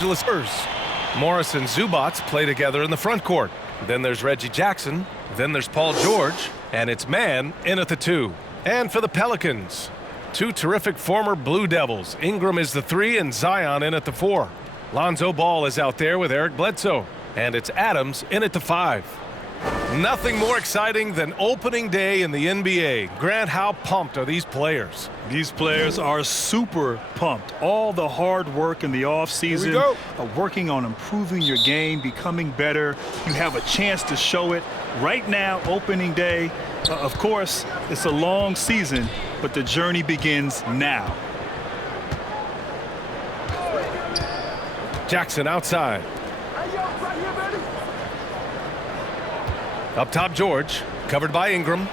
Spurs. Morris and Zubats play together in the front court. Then there's Reggie Jackson. Then there's Paul George. And it's man in at the 2. And for the Pelicans, 2 terrific former Blue Devils. Ingram is the 3 and Zion in at the 4. Lonzo Ball is out there with Eric Bledsoe. And it's Adams in at the 5. Nothing more exciting than opening day in the NBA. Grant, how pumped are these players? These players are super pumped. All the hard work in the offseason, working on improving your game, becoming better. You have a chance to show it right now, opening day. Of course, it's a long season, but the journey begins now. Jackson outside. Up top, George, covered by Ingram.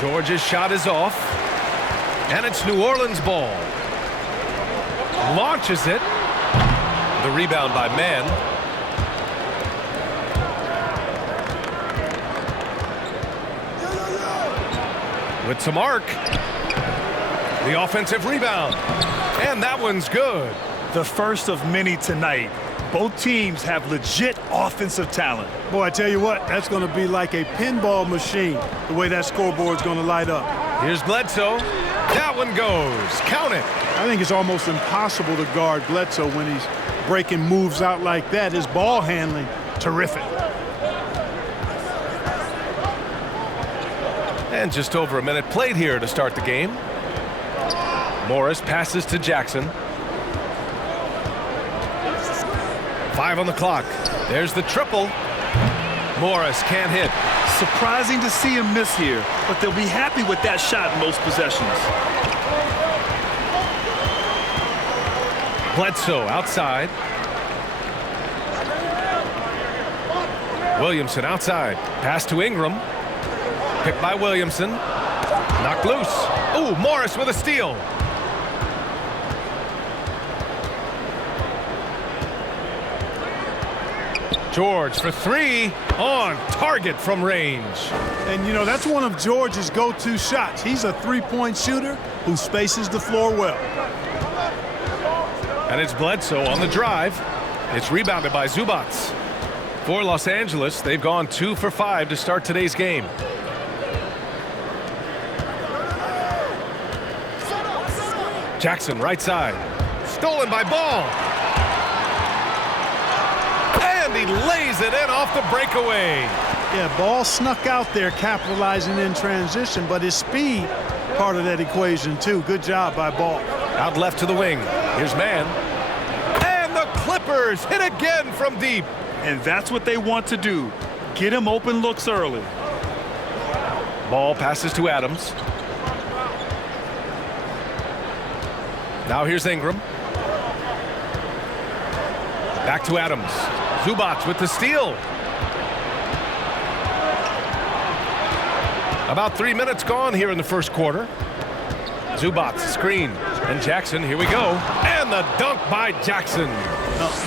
George's shot is off. And it's New Orleans ball. Launches it. The rebound by Mann. With some arc. The offensive rebound. And that one's good. The first of many tonight. Both teams have legit offensive talent. Boy, I tell you what, that's going to be like a pinball machine, the way that scoreboard's going to light up. Here's Bledsoe. That one goes. Count it. I think it's almost impossible to guard Bledsoe when he's breaking moves out like that. His ball handling, terrific. And just over a minute played here to start the game. Morris passes to Jackson. 5 on the clock. There's the triple. Morris can't hit. Surprising to see him miss here, but they'll be happy with that shot in most possessions. Bledsoe outside. Williamson outside. Pass to Ingram. Picked by Williamson. Knocked loose. Ooh, Morris with a steal. George for 3 on target from range. And, you know, that's one of George's go-to shots. He's a three-point shooter who spaces the floor well. And it's Bledsoe on the drive. It's rebounded by Zubats. For Los Angeles, they've gone 2 for 5 to start today's game. Jackson right side. Stolen by Ball. And he lays it in off the breakaway. Yeah, Ball snuck out there capitalizing in transition, but his speed, part of that equation too. Good job by Ball. Out left to the wing. Here's Mann. And the Clippers hit again from deep. And that's what they want to do. Get him open looks early. Ball passes to Adams. Now here's Ingram. Back to Adams. Zubats with the steal. About 3 minutes gone here in the first quarter. Zubats screen. And Jackson, here we go. And the dunk by Jackson.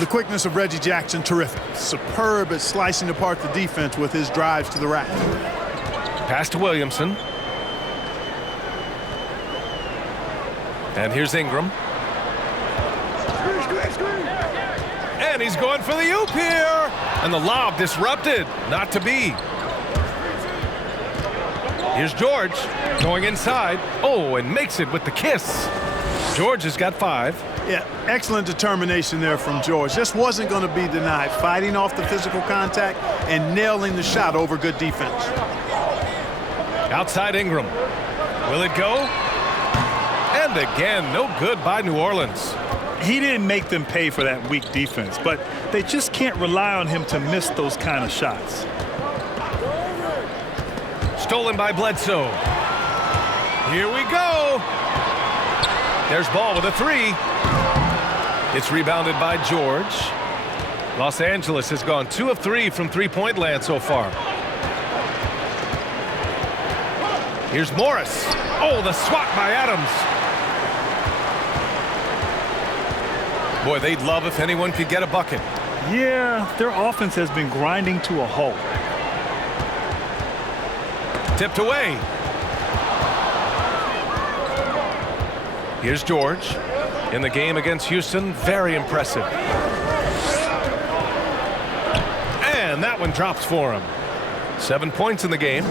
The quickness of Reggie Jackson, terrific. Superb at slicing apart the defense with his drives to the rack. Pass to Williamson. And here's Ingram. And he's going for the oop here. And the lob disrupted. Not to be. Here's George going inside. Oh, and makes it with the kiss. George has got 5. Yeah, excellent determination there from George. Just wasn't going to be denied. Fighting off the physical contact and nailing the shot over good defense. Outside Ingram. Will it go? And again, no good by New Orleans. He didn't make them pay for that weak defense, but they just can't rely on him to miss those kind of shots. Stolen by Bledsoe. Here we go. There's Ball with a 3. It's rebounded by George. Los Angeles has gone 2 of 3 from three-point land so far. Here's Morris. Oh, the swat by Adams. Boy, they'd love if anyone could get a bucket. Yeah, their offense has been grinding to a halt. Tipped away. Here's George. In the game against Houston, very impressive. And that one drops for him. 7 points in the game.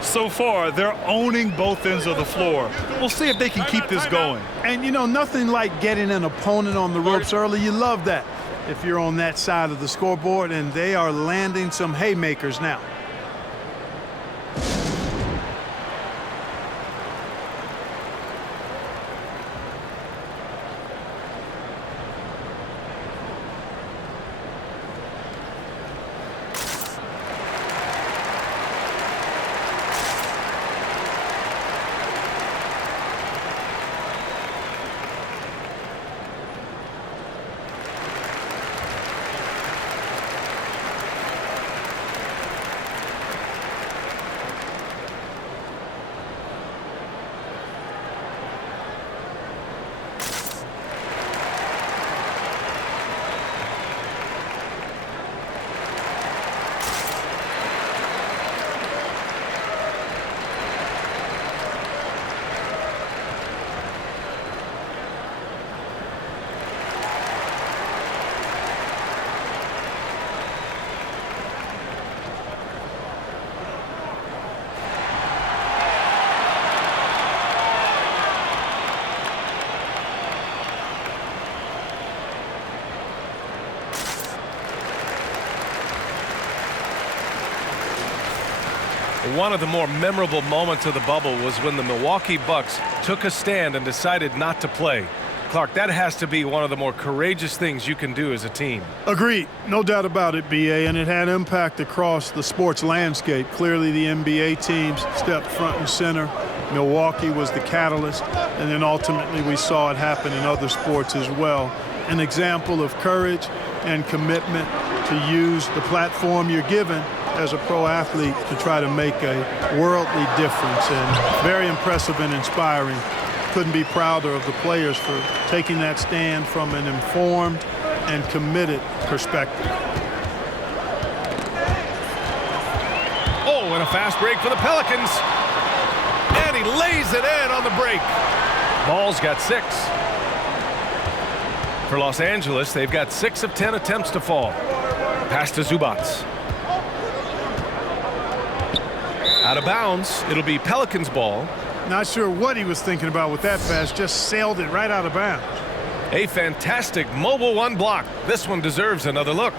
So far, they're owning both ends of the floor. We'll see if they can keep this going. And, you know, nothing like getting an opponent on the ropes early. You love that if you're on that side of the scoreboard, and they are landing some haymakers now. One of the more memorable moments of the bubble was when the Milwaukee Bucks took a stand and decided not to play. Clark, that has to be one of the more courageous things you can do as a team. Agreed. No doubt about it, B.A., and it had impact across the sports landscape. Clearly, the NBA teams stepped front and center. Milwaukee was the catalyst, and then ultimately we saw it happen in other sports as well. An example of courage and commitment to use the platform you're given as a pro athlete to try to make a worldly difference, and very impressive and inspiring. Couldn't be prouder of the players for taking that stand from an informed and committed perspective. Oh, and a fast break for the Pelicans. And he lays it in on the break. Ball's got 6. For Los Angeles, they've got 6 of 10 attempts to fall. Pass to Zubac. Out of bounds. It'll be Pelicans ball. Not sure what he was thinking about with that pass. Just sailed it right out of bounds. A fantastic mobile one block. This one deserves another look.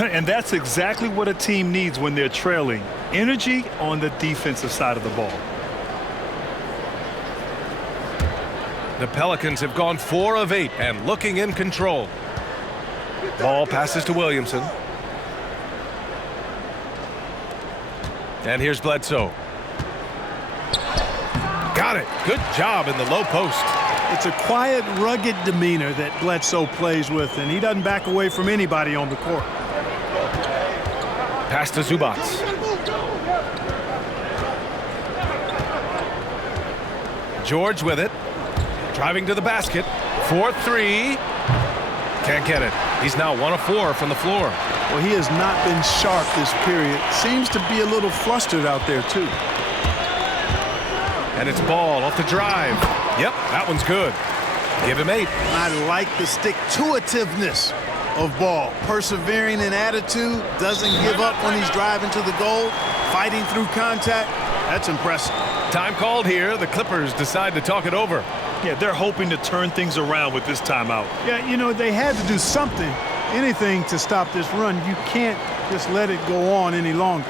And that's exactly what a team needs when they're trailing. Energy on the defensive side of the ball. The Pelicans have gone 4 of 8 and looking in control. Ball passes to Williamson. And here's Bledsoe. Got it. Good job in the low post. It's a quiet, rugged demeanor that Bledsoe plays with, and he doesn't back away from anybody on the court. Pass to Zubac. George with it. Driving to the basket. 4-3. Can't get it. He's now 1 of 4 from the floor. Well, he has not been sharp this period. Seems to be a little flustered out there, too. And it's Ball off the drive. Yep, that one's good. Give him 8. I like the stick-to-itiveness of Ball. Persevering in attitude, doesn't give up when he's driving to the goal, fighting through contact. That's impressive. Time called here. The Clippers decide to talk it over. Yeah, they're hoping to turn things around with this timeout. Yeah, you know, they had to do something, anything to stop this run. You can't just let it go on any longer.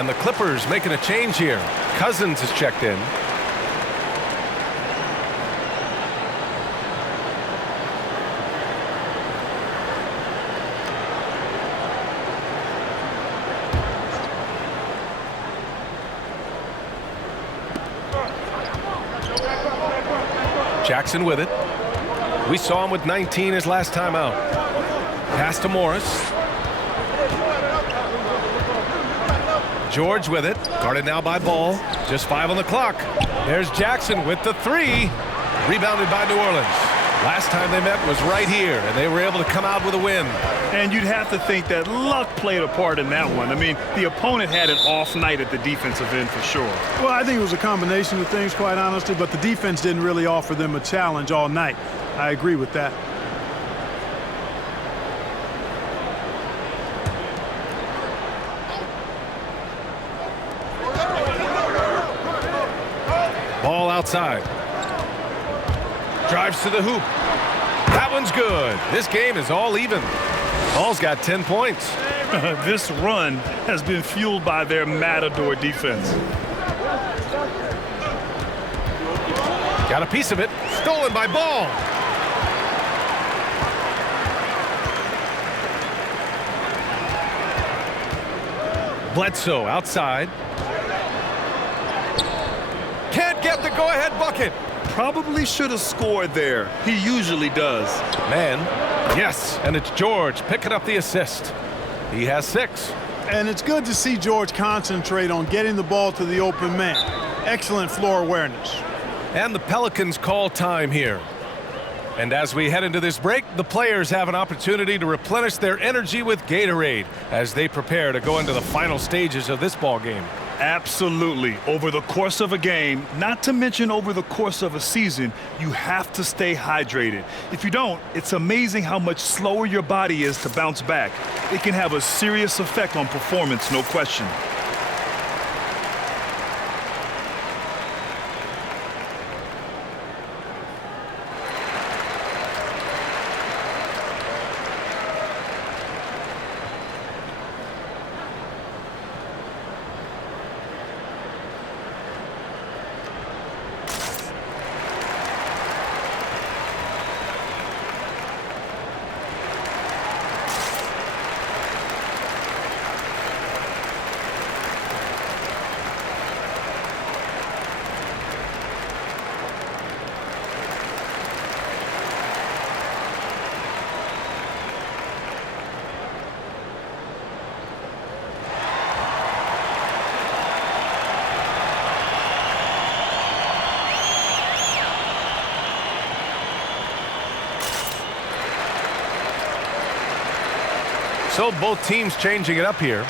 And the Clippers making a change here. Cousins is checked in. Jackson with it. We saw him with 19 his last time out. Pass to Morris. George with it. Guarded now by Ball. Just 5 on the clock. There's Jackson with the 3. Rebounded by New Orleans. Last time they met was right here, and they were able to come out with a win. And you'd have to think that luck played a part in that one. I mean, the opponent had an off night at the defensive end for sure. Well, I think it was a combination of things, quite honestly, but the defense didn't really offer them a challenge all night. I agree with that. Ball outside. Drives to the hoop. That one's good. This game is all even. Ball's got 10 points. This run has been fueled by their matador defense. Got a piece of it. Stolen by Ball. Bledsoe outside. Can't get the go-ahead bucket. Probably should have scored there. He usually does. Man, yes, and it's George picking up the assist. He has 6. And it's good to see George concentrate on getting the ball to the open man. Excellent floor awareness. And the Pelicans call time here. And as we head into this break, the players have an opportunity to replenish their energy with Gatorade as they prepare to go into the final stages of this ball game. Absolutely. Over the course of a game, not to mention over the course of a season, you have to stay hydrated. If you don't, it's amazing how much slower your body is to bounce back. It can have a serious effect on performance, no question. So both teams changing it up here.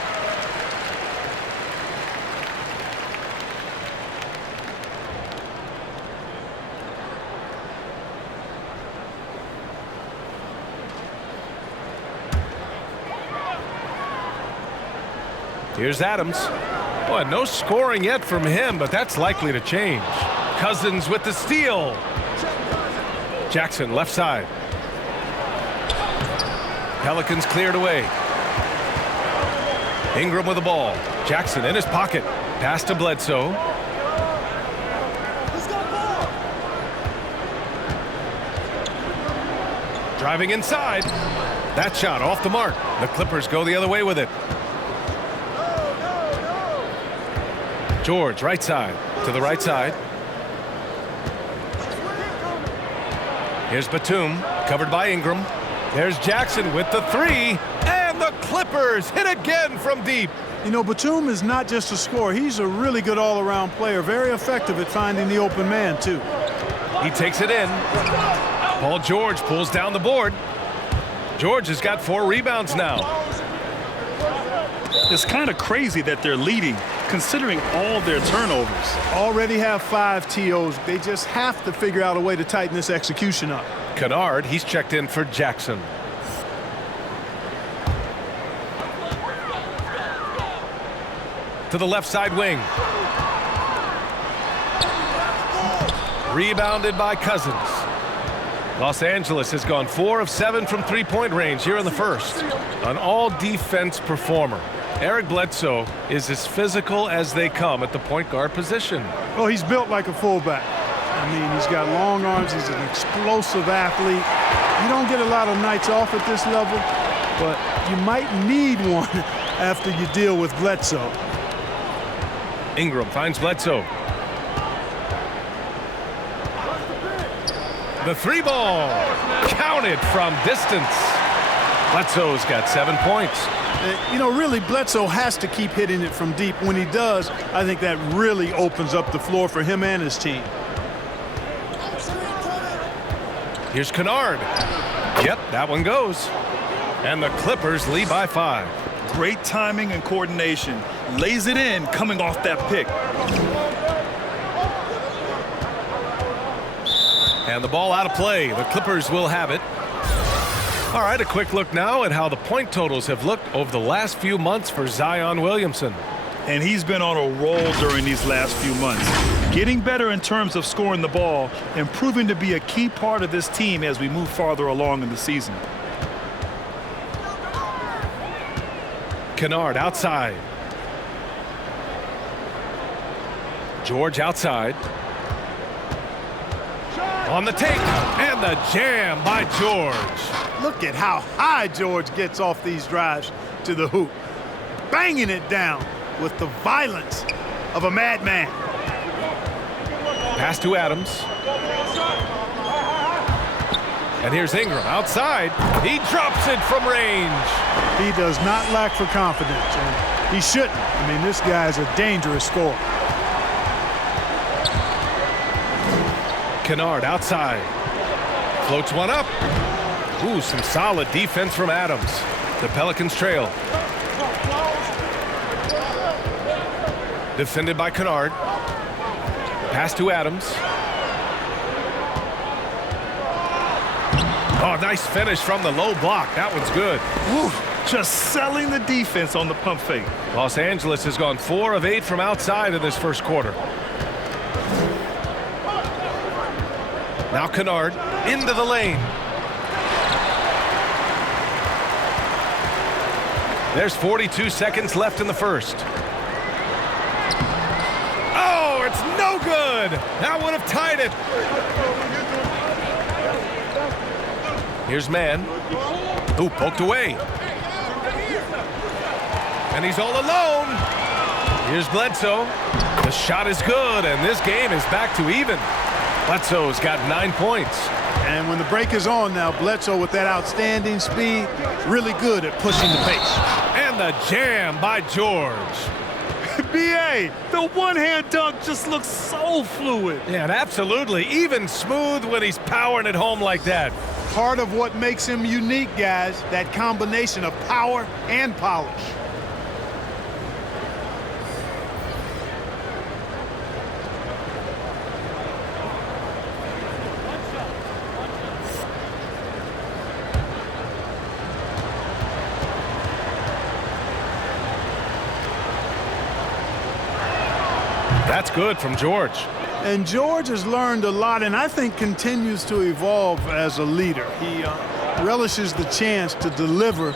Here's Adams. Boy, no scoring yet from him, but that's likely to change. Cousins with the steal. Jackson left side. Pelicans cleared away. Ingram with the ball. Jackson in his pocket. Pass to Bledsoe. Driving inside. That shot off the mark. The Clippers go the other way with it. George, right side. To the right side. Here's Batum. Covered by Ingram. There's Jackson with the 3. And the Clippers hit again from deep. You know, Batum is not just a scorer. He's a really good all-around player. Very effective at finding the open man, too. He takes it in. Paul George pulls down the board. George has got 4 rebounds now. It's kind of crazy that they're leading, considering all their turnovers. Already have 5 TOs. They just have to figure out a way to tighten this execution up. Kennard, he's checked in for Jackson. To the left side wing. Rebounded by Cousins. Los Angeles has gone 4 of 7 from three-point range here in the first. An all-defense performer. Eric Bledsoe is as physical as they come at the point guard position. Well, he's built like a fullback. I mean, he's got long arms. He's an explosive athlete. You don't get a lot of nights off at this level, but you might need one after you deal with Bledsoe. Ingram finds Bledsoe. The three ball counted from distance. Bledsoe's got 7 points. You know, really, Bledsoe has to keep hitting it from deep. When he does, I think that really opens up the floor for him and his team. Here's Kennard. Yep, that one goes. And the Clippers lead by 5. Great timing and coordination. Lays it in coming off that pick. And the ball out of play. The Clippers will have it. All right, a quick look now at how the point totals have looked over the last few months for Zion Williamson. And he's been on a roll during these last few months. Getting better in terms of scoring the ball and proving to be a key part of this team as we move farther along in the season. Kennard outside. George outside. On the take, and the jam by George. Look at how high George gets off these drives to the hoop. Banging it down with the violence of a madman. Pass to Adams. And here's Ingram outside. He drops it from range. He does not lack for confidence, and he shouldn't. I mean, this guy's a dangerous scorer. Kennard outside. Floats one up. Ooh, some solid defense from Adams. The Pelicans trail. Defended by Kennard. Pass to Adams. Oh, nice finish from the low block. That one's good. Woo, just selling the defense on the pump fake. Los Angeles has gone 4 of 8 from outside in this first quarter. Now Kennard into the lane. There's 42 seconds left in the first. Oh, it's no good. That would have tied it. Here's Mann. Ooh, poked away. And he's all alone. Here's Bledsoe. The shot is good, and this game is back to even. Bledsoe's got 9 points. And when the break is on now, Bledsoe with that outstanding speed, really good at pushing the pace. And the jam by George. B.A., the one-hand dunk just looks so fluid. Yeah, and absolutely. Even smooth when he's powering it home like that. Part of what makes him unique, guys, that combination of power and polish. That's good from George. And George has learned a lot, and I think continues to evolve as a leader. He relishes the chance to deliver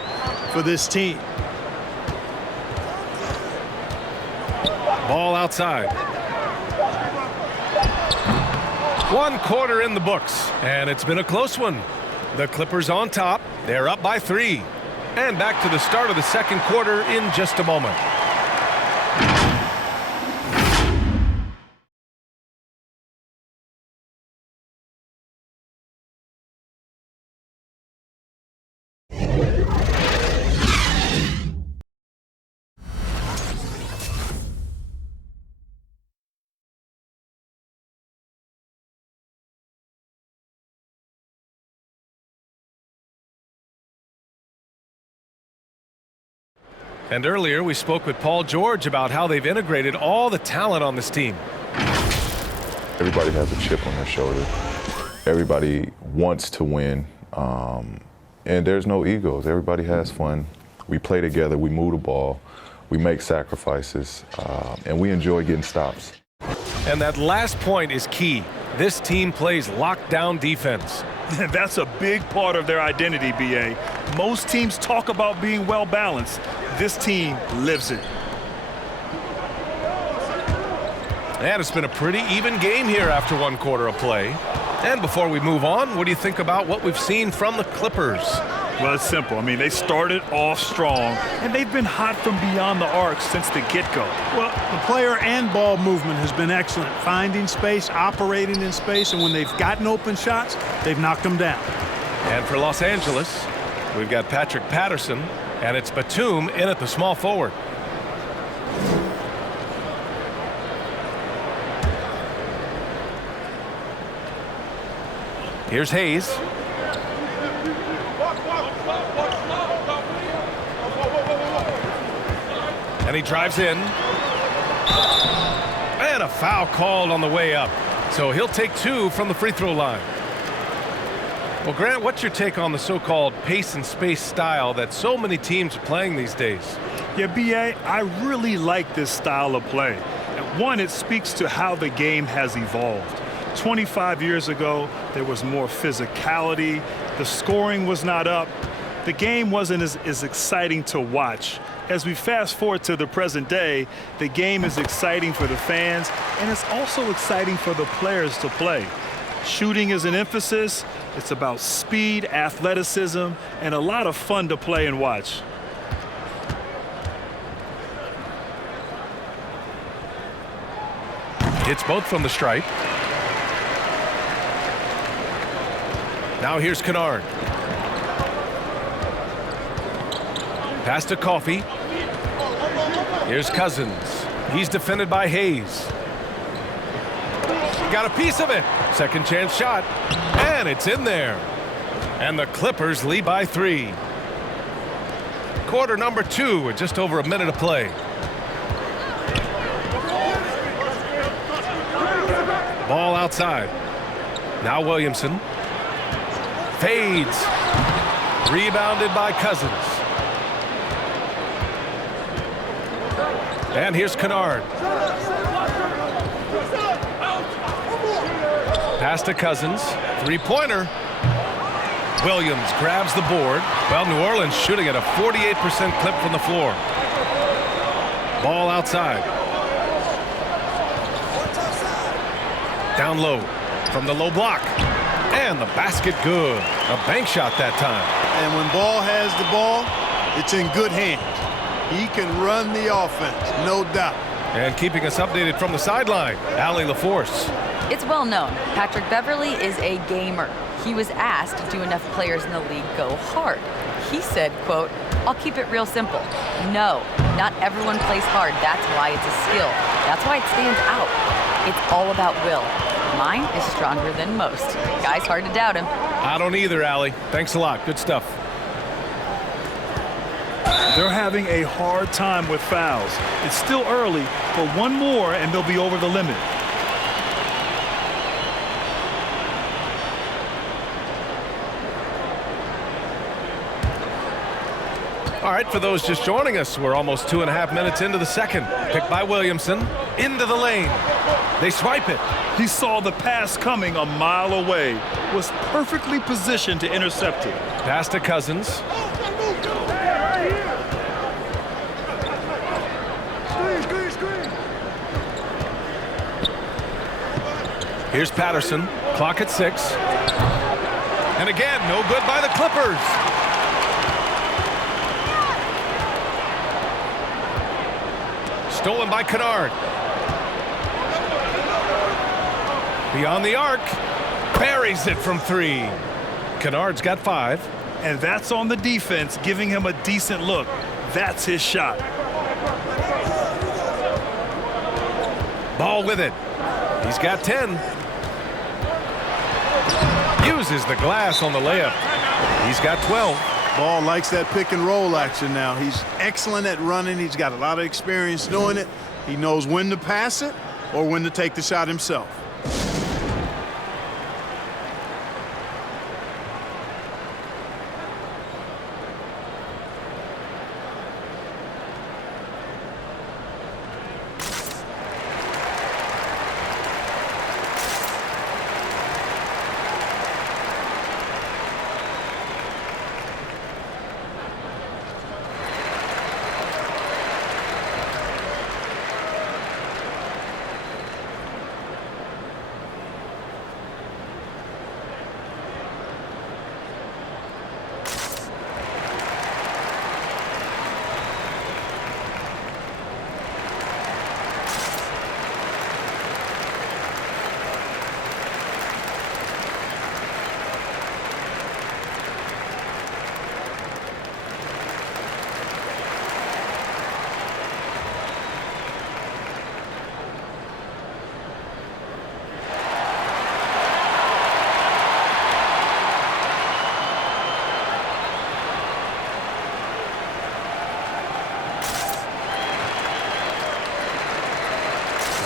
for this team. Ball outside. 1 quarter in the books, and it's been a close one. The Clippers on top. They're up by 3. And back to the start of the second quarter in just a moment. And earlier, we spoke with Paul George about how they've integrated all the talent on this team. Everybody has a chip on their shoulder. Everybody wants to win, and there's no egos. Everybody has fun. We play together. We move the ball. We make sacrifices, and we enjoy getting stops. And that last point is key. This team plays lockdown defense. That's a big part of their identity, B.A. Most teams talk about being well-balanced. This team lives it. And it's been a pretty even game here after one quarter of play. And before we move on, what do you think about what we've seen from the Clippers? Well, it's simple. I mean, they started off strong, and they've been hot from beyond the arc since the get-go. Well, the player and ball movement has been excellent, finding space, operating in space, and when they've gotten open shots, they've knocked them down. And for Los Angeles, we've got Patrick Patterson, and it's Batum in at the small forward. Here's Hayes. And he drives in. And a foul called on the way up. So he'll take 2 from the free throw line. Well, Grant, what's your take on the so-called pace and space style that so many teams are playing these days? Yeah, B.A., I really like this style of play. One, it speaks to how the game has evolved. 25 years ago, there was more physicality. The scoring was not up. The game wasn't as exciting to watch. As we fast forward to the present day, the game is exciting for the fans, and it's also exciting for the players to play. Shooting is an emphasis. It's about speed, athleticism, and a lot of fun to play and watch. Hits both from the stripe. Now here's Kennard. Pass to Coffey. Here's Cousins. He's defended by Hayes. Got a piece of it. Second chance shot. And it's in there. And the Clippers lead by 3. Quarter number 2 with just over a minute of play. Ball outside. Now Williamson. Fades. Rebounded by Cousins. And here's Kennard. Pass to Cousins. Three-pointer. Williams grabs the board. Well, New Orleans shooting at a 48% clip from the floor. Ball outside. Down low from the low block. And the basket good. A bank shot that time. And when Ball has the ball, it's in good hands. He can run the offense, no doubt. And keeping us updated from the sideline, Allie LaForce. It's well known, Patrick Beverley is a gamer. He was asked, do enough players in the league go hard? He said, quote, I'll keep it real simple. No, not everyone plays hard. That's why it's a skill. That's why it stands out. It's all about will. Mine is stronger than most. Guy's hard to doubt him. I don't either, Allie. Thanks a lot. Good stuff. They're having a hard time with fouls. It's still early, but one more and they'll be over the limit. All right, for those just joining us, we're almost 2.5 minutes into the second. Picked by Williamson. Into the lane. They swipe it. He saw the pass coming a mile away, was perfectly positioned to intercept it. Pass to Cousins. Here's Patterson. Clock at 6. And again, no good by the Clippers. Stolen by Kennard. Beyond the arc. Buries it from 3. Kennard's got 5. And that's on the defense, giving him a decent look. That's his shot. Ball with it. He's got 10. Uses the glass on the layup. He's got 12. Ball likes that pick and roll action now. He's excellent at running. He's got a lot of experience doing it. He knows when to pass it or when to take the shot himself.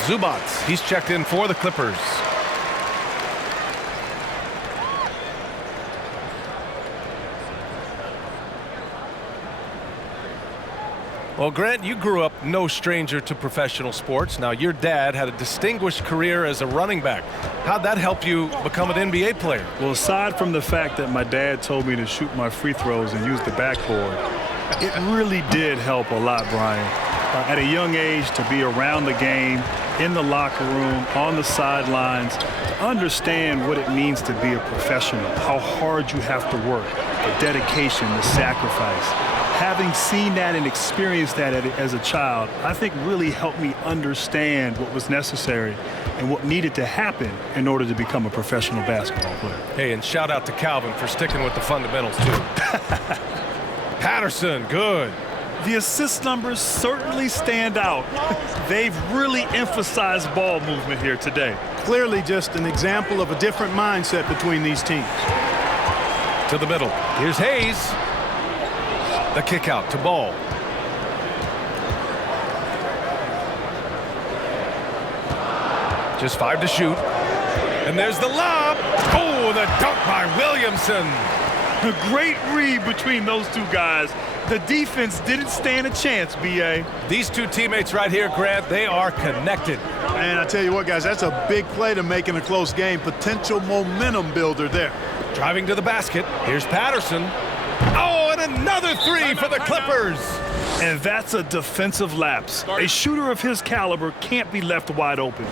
Zubac, he's checked in for the Clippers. Well, Grant, you grew up no stranger to professional sports. Now, your dad had a distinguished career as a running back. How'd that help you become an NBA player? Well, aside from the fact that my dad told me to shoot my free throws and use the backboard, it really did help a lot, Brian. At a young age, to be around the game, in the locker room, on the sidelines, to understand what it means to be a professional, how hard you have to work, the dedication, the sacrifice. Having seen that and experienced that as a child, I think really helped me understand what was necessary and what needed to happen in order to become a professional basketball player. Hey, and shout out to Calvin for sticking with the fundamentals, too. Patterson, good. The assist numbers certainly stand out. They've really emphasized ball movement here today. Clearly just an example of a different mindset between these teams. To the middle. Here's Hayes. The kick out to Ball. Just 5 to shoot. And there's the lob. Oh, the dunk by Williamson. A great read between those two guys. The defense didn't stand a chance, B.A. These two teammates right here, Grant, they are connected. And I tell you what, guys, that's a big play to make in a close game. Potential momentum builder there. Driving to the basket. Here's Patterson. Oh, and another three for the Clippers. And that's a defensive lapse. A shooter of his caliber can't be left wide open.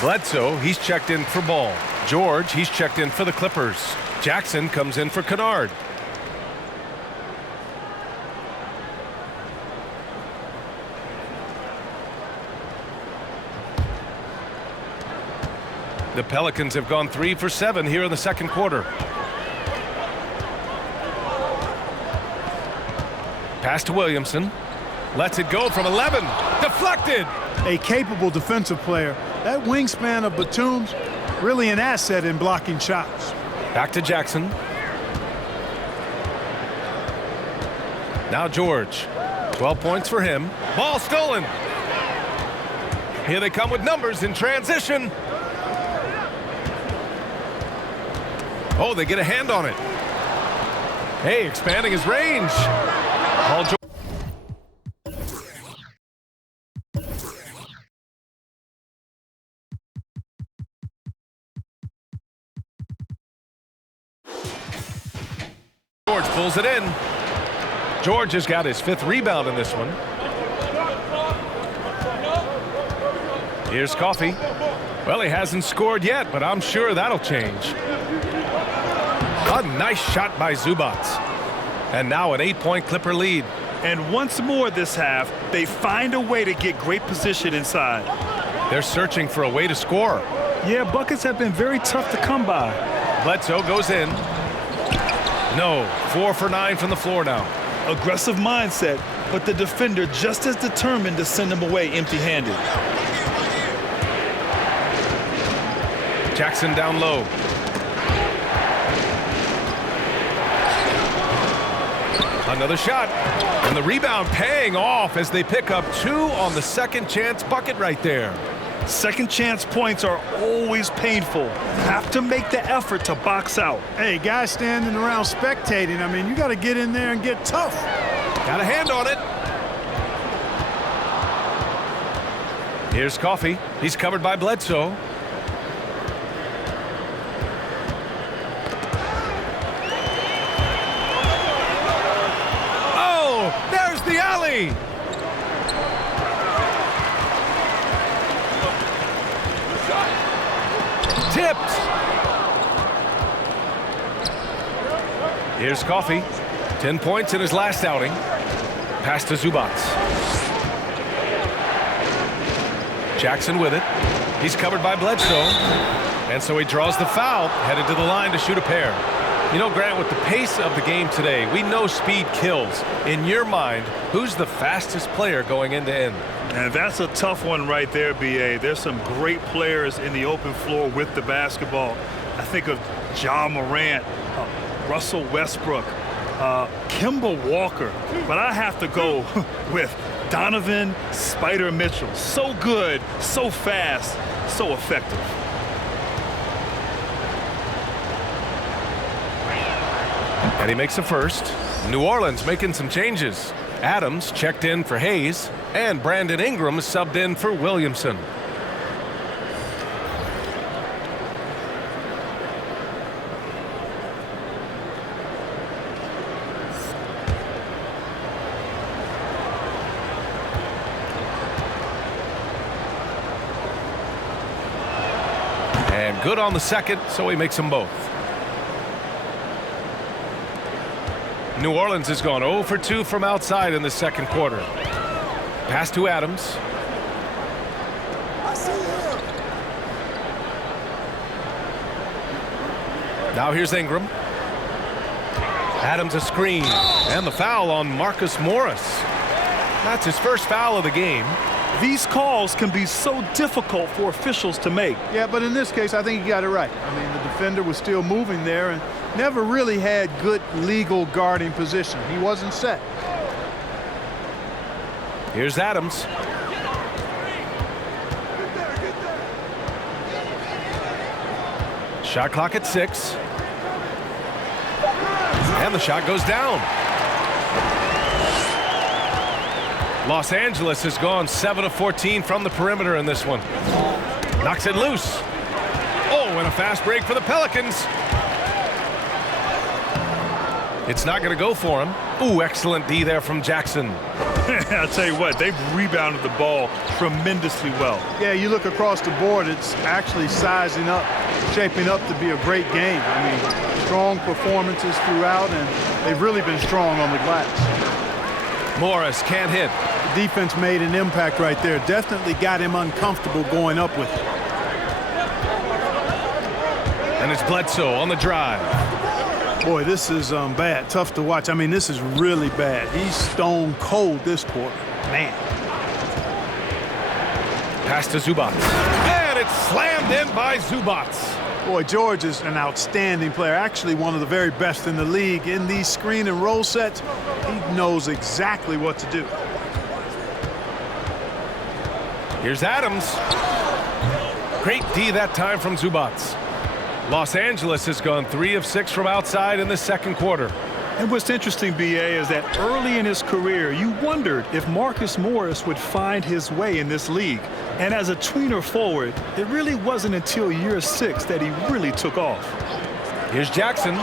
Bledsoe, he's checked in for Ball. George, he's checked in for the Clippers. Jackson comes in for Kennard. The Pelicans have gone 3 for 7 here in the second quarter. Pass to Williamson. Lets it go from 11. Deflected. A capable defensive player. That wingspan of Batum's really an asset in blocking shots. Back to Jackson. Now George. 12 points for him. Ball stolen. Here they come with numbers in transition. Oh, they get a hand on it. Hey, expanding his range. Paul George. George pulls it in. George has got his 5th rebound in this one. Here's Coffey. Well, he hasn't scored yet, but I'm sure that'll change. A nice shot by Zubac. And now an 8-point Clipper lead. And once more this half, they find a way to get great position inside. They're searching for a way to score. Yeah, buckets have been very tough to come by. Bledsoe goes in. No, 4 for 9 from the floor now. Aggressive mindset, but the defender just as determined to send him away empty-handed. Jackson down low. Another shot. And the rebound paying off as they pick up 2 on the second chance bucket right there. Second chance points are always painful. Have to make the effort to box out. Hey, guys standing around spectating, I mean, you got to get in there and get tough. Got a hand on it. Here's Coffey. He's covered by Bledsoe. Oh, there's the alley. Tipped. Here's Coffey. 10 points in his last outing. Pass to Zubac. Jackson with it. He's covered by Bledsoe. And so he draws the foul, headed to the line to shoot a pair. You know, Grant, with the pace of the game today, we know speed kills. In your mind, who's the fastest player going end to end? And that's a tough one right there, B.A. There's some great players in the open floor with the basketball. I think of Ja Morant, Russell Westbrook, Kemba Walker. But I have to go with Donovan Spider Mitchell. So good, so fast, so effective. And he makes a first. New Orleans making some changes. Adams checked in for Hayes, and Brandon Ingram subbed in for Williamson. And good on the second, so he makes them both. New Orleans has gone 0 for 2 from outside in the second quarter. Pass to Adams. Now here's Ingram. Adams a screen. And the foul on Marcus Morris. That's his first foul of the game. These calls can be so difficult for officials to make. Yeah, but in this case, I think you got it right. I mean, the defender was still moving there and never really had good legal guarding position. He wasn't set. Here's Adams. Shot clock at 6. And the shot goes down. Los Angeles has gone 7 of 14 from the perimeter in this one. Knocks it loose. Oh, and a fast break for the Pelicans. It's not going to go for him. Ooh, excellent D there from Jackson. I'll tell you what, they've rebounded the ball tremendously well. Yeah, you look across the board, it's actually sizing up, shaping up to be a great game. I mean, strong performances throughout, and they've really been strong on the glass. Morris can't hit. The defense made an impact right there. Definitely got him uncomfortable going up with it. And it's Bledsoe on the drive. Boy, this is bad. Tough to watch. I mean, this is really bad. He's stone cold this quarter. Man. Pass to Zubac. And it's slammed in by Zubac. Boy, George is an outstanding player. Actually, one of the very best in the league. In these screen and roll sets, he knows exactly what to do. Here's Adams. Great D that time from Zubac. Los Angeles has gone 3 of 6 from outside in the second quarter. And what's interesting, B.A., is that early in his career, you wondered if Marcus Morris would find his way in this league. And as a tweener forward, it really wasn't until year 6 that he really took off. Here's Jackson.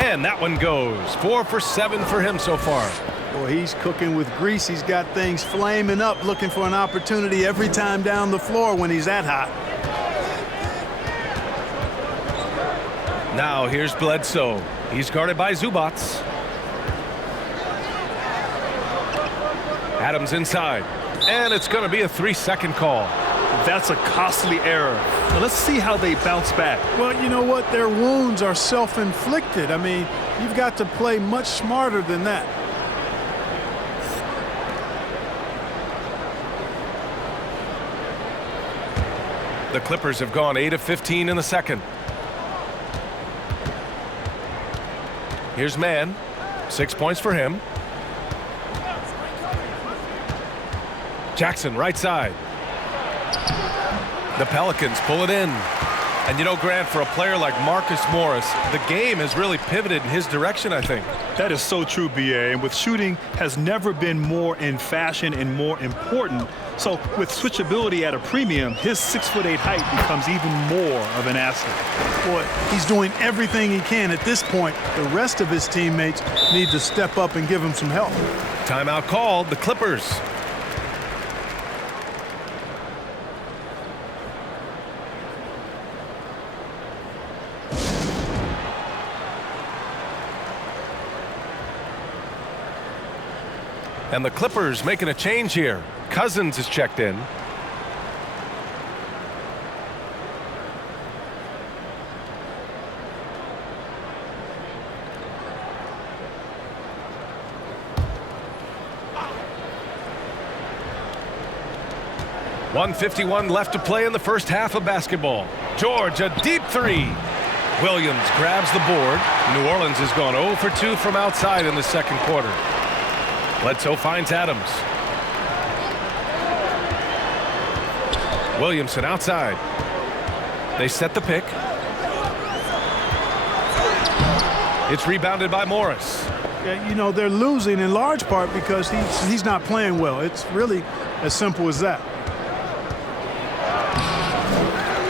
And that one goes. 4 for 7 for him so far. Boy, he's cooking with grease. He's got things flaming up, looking for an opportunity every time down the floor when he's that hot. Now here's Bledsoe. He's guarded by Zubac. Adams inside. And it's going to be a 3-second call. That's a costly error. Now let's see how they bounce back. Well, you know what? Their wounds are self-inflicted. I mean, you've got to play much smarter than that. The Clippers have gone 8 of 15 in the second. Here's Mann. 6 points for him. Jackson, right side. The Pelicans pull it in. And you know, Grant, for a player like Marcus Morris, the game has really pivoted in his direction, I think. That is so true, B.A. And with shooting has never been more in fashion and more important. So with switchability at a premium, his 6'8" height becomes even more of an asset. Boy, he's doing everything he can at this point. The rest of his teammates need to step up and give him some help. Timeout called, the Clippers. And the Clippers making a change here. Cousins is checked in. .151 left to play in the first half of basketball. George, a deep three. Williams grabs the board. New Orleans has gone 0 for 2 from outside in the second quarter. Bledsoe finds Adams. Williamson outside. They set the pick. It's rebounded by Morris. Yeah, you know, they're losing in large part because he's not playing well. It's really as simple as that.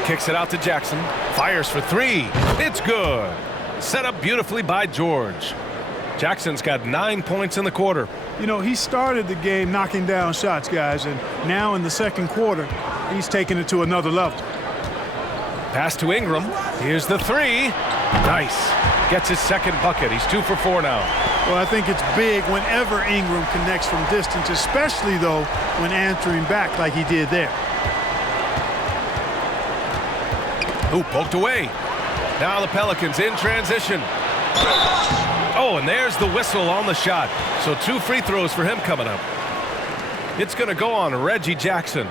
Kicks it out to Jackson. Fires for three. It's good. Set up beautifully by George. Jackson's got 9 points in the quarter. You know, he started the game knocking down shots, guys, and now in the second quarter, he's taking it to another level. Pass to Ingram. Here's the three. Nice. Gets his second bucket. He's 2 for 4 now. Well, I think it's big whenever Ingram connects from distance, especially, though, when answering back like he did there. Ooh, poked away. Now the Pelicans in transition. Oh, and there's the whistle on the shot. So 2 free throws for him coming up. It's going to go on Reggie Jackson.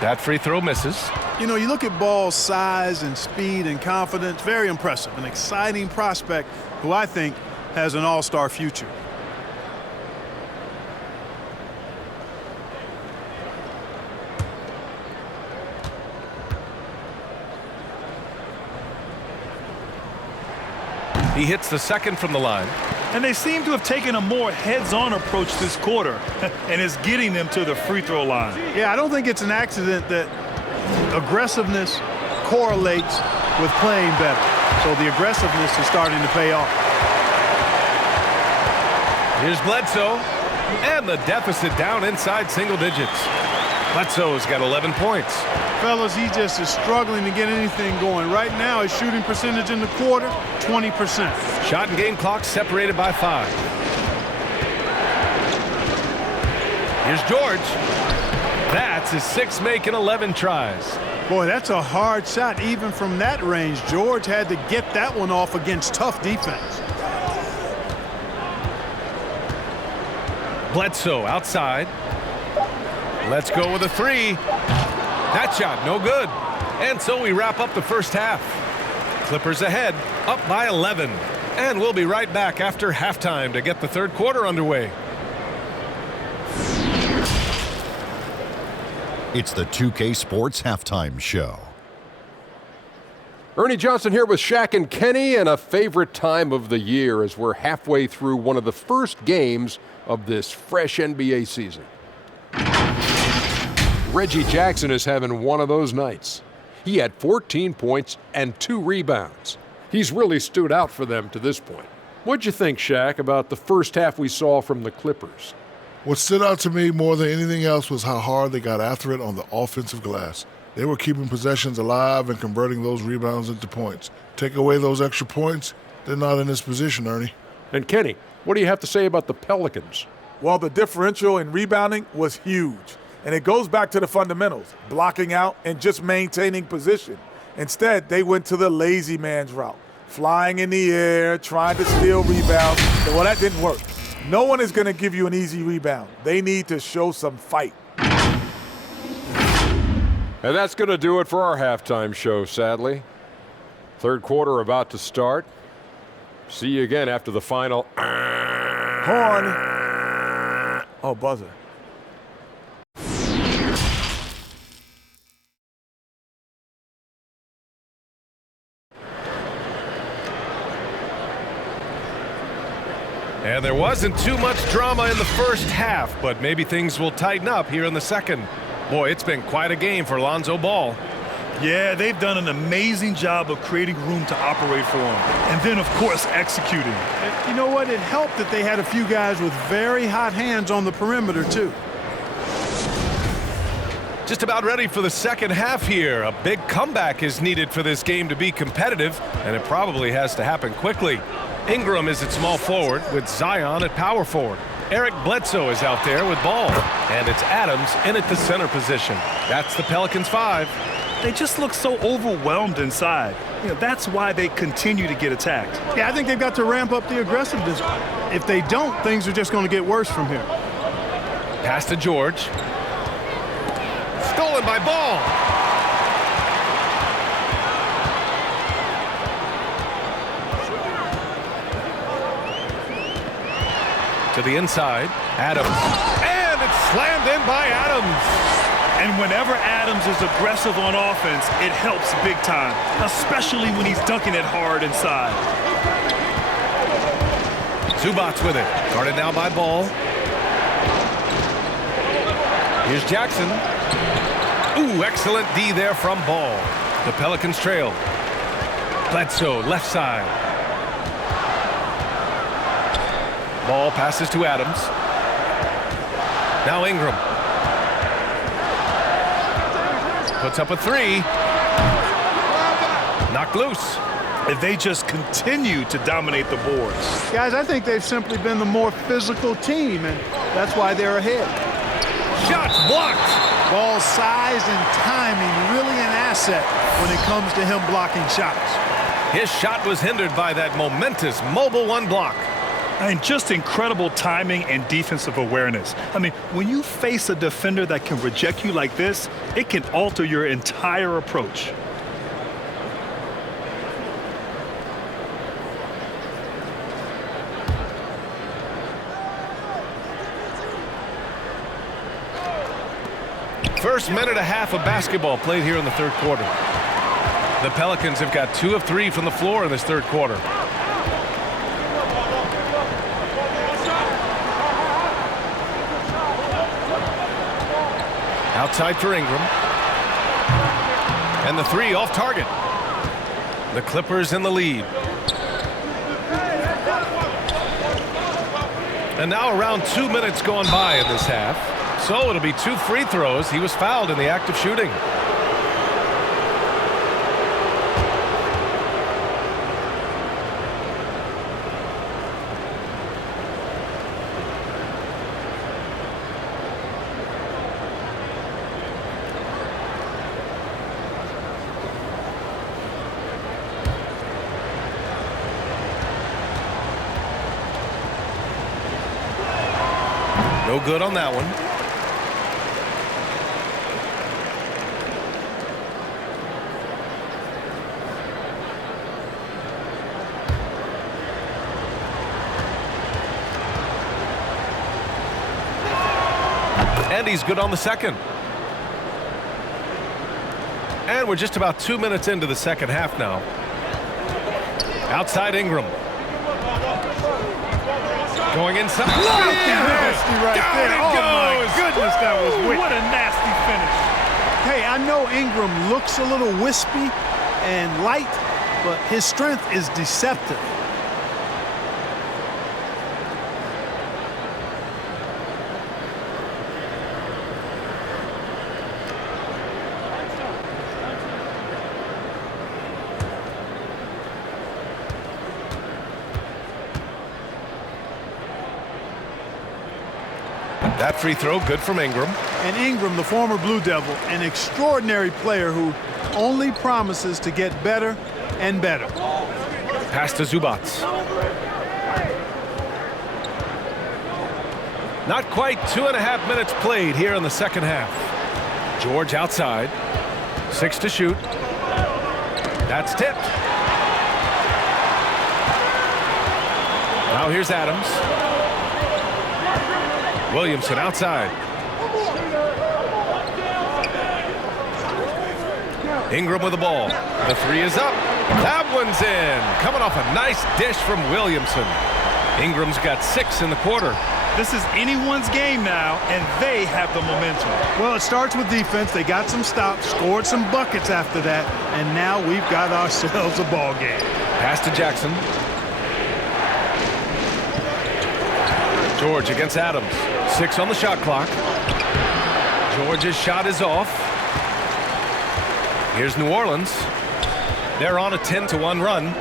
That free throw misses. You know, you look at Ball's size and speed and confidence, very impressive. An exciting prospect who I think has an all-star future. He hits the second from the line. And they seem to have taken a more heads-on approach this quarter, and it's getting them to the free throw line. Yeah, I don't think it's an accident that aggressiveness correlates with playing better. So the aggressiveness is starting to pay off. Here's Bledsoe, and the deficit down inside single digits. Bledsoe's got 11 points. Fellas, he just is struggling to get anything going. Right now, his shooting percentage in the quarter, 20%. Shot and game clock separated by 5. Here's George. That's his 6th make in 11 tries. Boy, that's a hard shot. Even from that range, George had to get that one off against tough defense. Bledsoe outside. Let's go with a three. That shot, no good. And so we wrap up the first half. Clippers ahead, up by 11. And we'll be right back after halftime to get the third quarter underway. It's the 2K Sports Halftime Show. Ernie Johnson here with Shaq and Kenny, and a favorite time of the year as we're halfway through one of the first games of this fresh NBA season. Reggie Jackson is having one of those nights. He had 14 points and 2 rebounds. He's really stood out for them to this point. What'd you think, Shaq, about the first half we saw from the Clippers? What stood out to me more than anything else was how hard they got after it on the offensive glass. They were keeping possessions alive and converting those rebounds into points. Take away those extra points, they're not in this position, Ernie. And Kenny, what do you have to say about the Pelicans? Well, the differential in rebounding was huge. And it goes back to the fundamentals, blocking out and just maintaining position. Instead, they went to the lazy man's route, flying in the air, trying to steal rebounds. Well, that didn't work. No one is going to give you an easy rebound. They need to show some fight. And that's going to do it for our halftime show, sadly. Third quarter about to start. See you again after the final. Horn. Oh, buzzer. And there wasn't too much drama in the first half, but maybe things will tighten up here in the second. Boy, it's been quite a game for Lonzo Ball. Yeah, they've done an amazing job of creating room to operate for him. And then, of course, executing. And you know what? It helped that they had a few guys with very hot hands on the perimeter, too. Just about ready for the second half here. A big comeback is needed for this game to be competitive, and it probably has to happen quickly. Ingram is at small forward with Zion at power forward. Eric Bledsoe is out there with ball. And it's Adams in at the center position. That's the Pelicans 5. They just look so overwhelmed inside. You know, that's why they continue to get attacked. Yeah, I think they've got to ramp up the aggressiveness. If they don't, things are just going to get worse from here. Pass to George. Stolen by Ball. To the inside, Adams. And it's slammed in by Adams. And whenever Adams is aggressive on offense, it helps big time, especially when he's dunking it hard inside. Zubac with it. Guarded now by Ball. Here's Jackson. Ooh, excellent D there from Ball. The Pelicans trail. Bledsoe, left side. Ball passes to Adams. Now Ingram. Puts up a three. Knocked loose. And they just continue to dominate the boards. Guys, I think they've simply been the more physical team, and that's why they're ahead. Shots blocked. Ball's size and timing really an asset when it comes to him blocking shots. His shot was hindered by that momentous mobile one block. And just incredible timing and defensive awareness. I mean, when you face a defender that can reject you like this, it can alter your entire approach. First minute and a half of basketball played here in the third quarter. The Pelicans have got 2 of 3 from the floor in this third quarter. Outside for Ingram. And the three off target. The Clippers in the lead. And now around 2 minutes gone by in this half. So it'll be 2 free throws. He was fouled in the act of shooting. No good on that one. And he's good on the second. And we're just about 2 minutes into the second half now. Outside Ingram. Going inside. Nasty right Down there. it Oh, goes. my goodness, that was wicked. What a nasty finish. Hey, I know Ingram looks a little wispy and light, but his strength is deceptive. That free throw good from Ingram. And Ingram, the former Blue Devil, an extraordinary player who only promises to get better and better. Pass to Zubac. Not quite 2.5 minutes played here in the second half. George outside. 6 to shoot. That's tipped. Now here's Adams. Williamson outside. Ingram with the ball. The three is up. That one's in. Coming off a nice dish from Williamson. Ingram's got 6 in the quarter. This is anyone's game now, and they have the momentum. Well, it starts with defense. They got some stops, scored some buckets after that, and now we've got ourselves a ball game. Pass to Jackson. George against Adams. 6 on the shot clock. George's shot is off. Here's New Orleans. They're on a 10-1 run.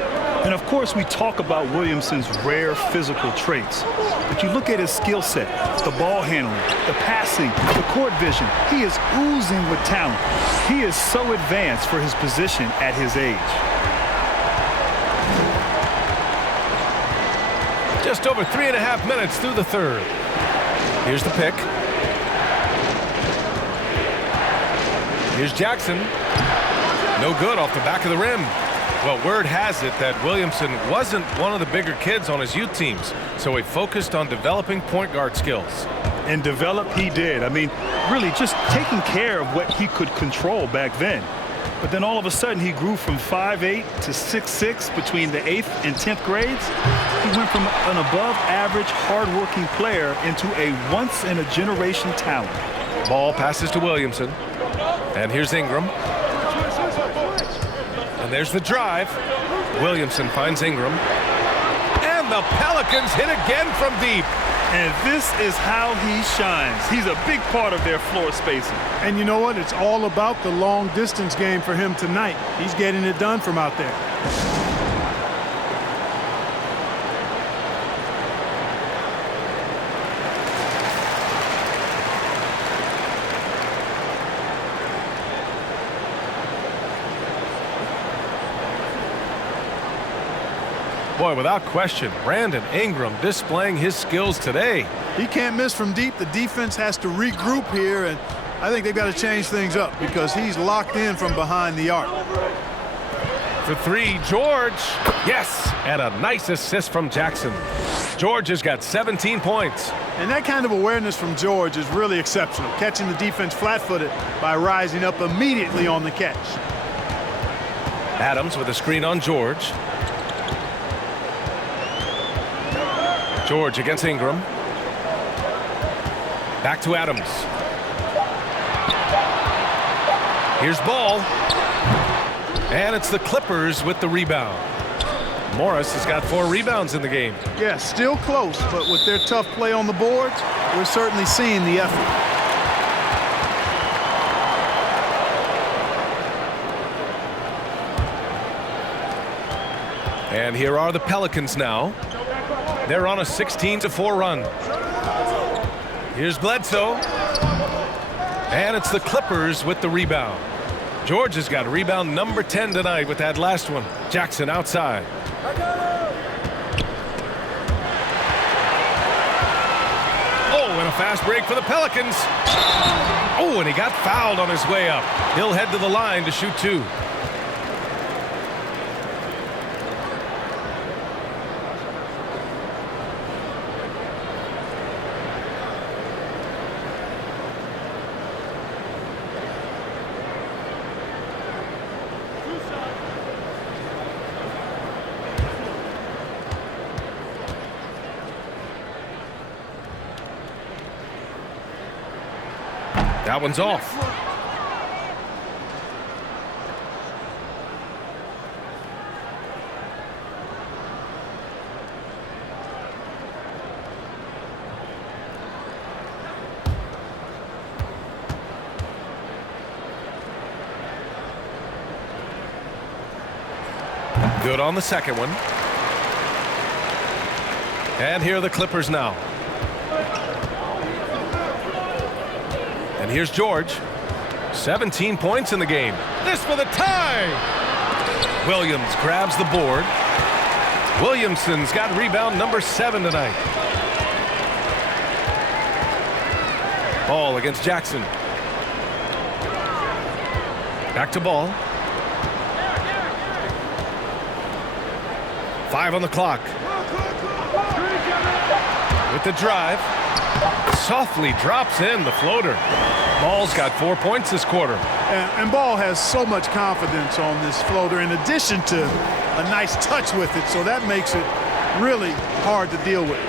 And of course, we talk about Williamson's rare physical traits. But you look at his skill set, the ball handling, the passing, the court vision. He is oozing with talent. He is so advanced for his position at his age. Just over 3.5 minutes through the third. Here's the pick. Here's Jackson. No good off the back of the rim. Well, word has it that Williamson wasn't one of the bigger kids on his youth teams, so he focused on developing point guard skills. And develop he did. I mean, really just taking care of what he could control back then. But then all of a sudden he grew from 5'8" to 6'6" between the 8th and 10th grades. He went from an above average hardworking player into a once-in-a-generation talent. Ball passes to Williamson. And here's Ingram. And there's the drive. Williamson finds Ingram. And the Pelicans hit again from deep. And this is how he shines. He's a big part of their floor spacing. And you know what? It's all about the long distance game for him tonight. He's getting it done from out there. Boy, without question, Brandon Ingram displaying his skills today. He can't miss from deep. The defense has to regroup here, and I think they've got to change things up because he's locked in from behind the arc. For 3, George. Yes, and a nice assist from Jackson. George has got 17 points. And that kind of awareness from George is really exceptional, catching the defense flat-footed by rising up immediately on the catch. Adams with a screen on George. George against Ingram. Back to Adams. Here's Ball. And it's the Clippers with the rebound. Morris has got 4 rebounds in the game. Yeah, still close, but with their tough play on the boards, we're certainly seeing the effort. And here are the Pelicans now. They're on a 16-4 run. Here's Bledsoe. And it's the Clippers with the rebound. George has got rebound number 10 tonight with that last one. Jackson outside. Oh, and a fast break for the Pelicans. Oh, and he got fouled on his way up. He'll head to the line to shoot 2. That one's off. Good on the second one. And here are the Clippers now. And here's George. 17 points in the game. This for the tie. Williams grabs the board. Williamson's got rebound number 7 tonight. Ball against Jackson. Back to Ball. 5 on the clock. With the drive. Softly drops in the floater. Ball's got 4 points this quarter. And Ball has so much confidence on this floater in addition to a nice touch with it, so that makes it really hard to deal with.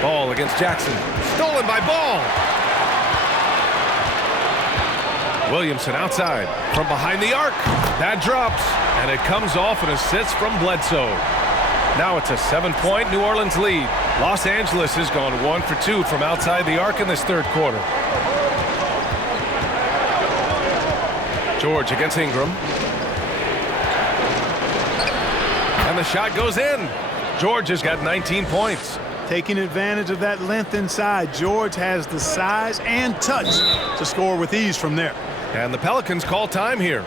Ball against Jackson. Stolen by Ball. Williamson outside from behind the arc. That drops, and it comes off an assist from Bledsoe. Now it's a 7-point New Orleans lead. Los Angeles has gone 1 for 2 from outside the arc in this third quarter. George against Ingram. And the shot goes in. George has got 19 points. Taking advantage of that length inside, George has the size and touch to score with ease from there. And the Pelicans call time here.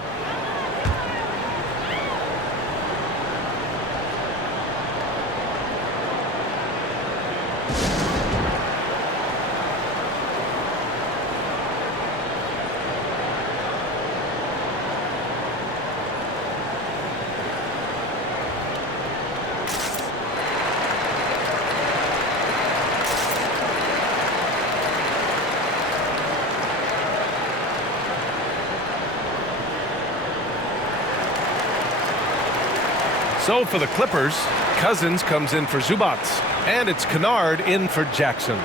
So for the Clippers, Cousins comes in for Zubac, and it's Kennard in for Jackson.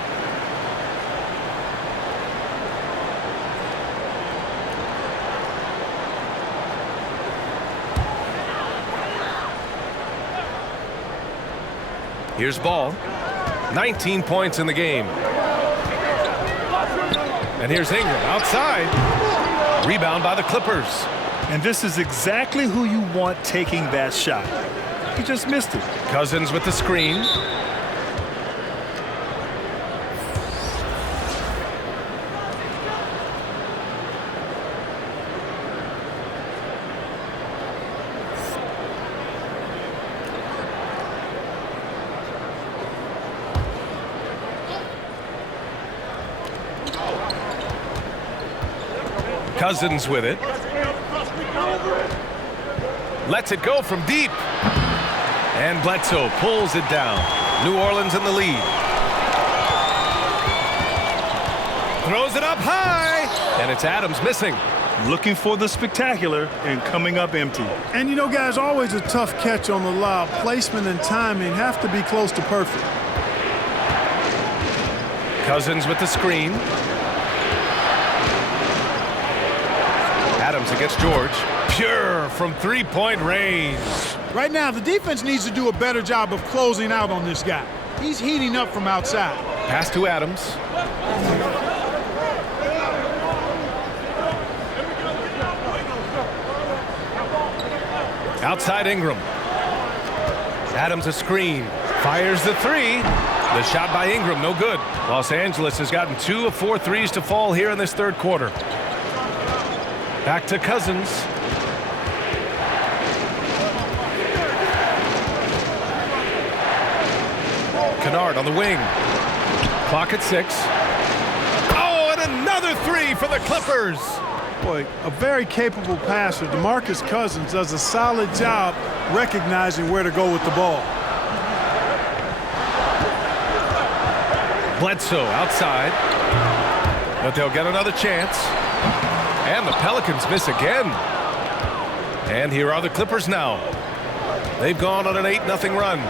Here's Ball. 19 points in the game. And here's Ingram outside. Rebound by the Clippers. And this is exactly who you want taking that shot. He just missed it. Cousins with the screen. Cousins with it. Lets it go from deep. And Bledsoe pulls it down. New Orleans in the lead. Throws it up high. And it's Adams missing. Looking for the spectacular and coming up empty. And you know, guys, always a tough catch on the lob. Placement and timing have to be close to perfect. Cousins with the screen. Adams against George. Pure from three-point range. Right now, the defense needs to do a better job of closing out on this guy. He's heating up from outside. Pass to Adams. Outside Ingram. Adams a screen. Fires the three. The shot by Ingram, no good. Los Angeles has gotten 2 of 4 threes to fall here in this third quarter. Back to Cousins. Kennard on the wing. Clock at 6. Oh, and another three for the Clippers. Boy, a very capable passer. DeMarcus Cousins does a solid job recognizing where to go with the ball. Bledsoe outside. But they'll get another chance. And the Pelicans miss again. And here are the Clippers now. They've gone on an 8-0 run.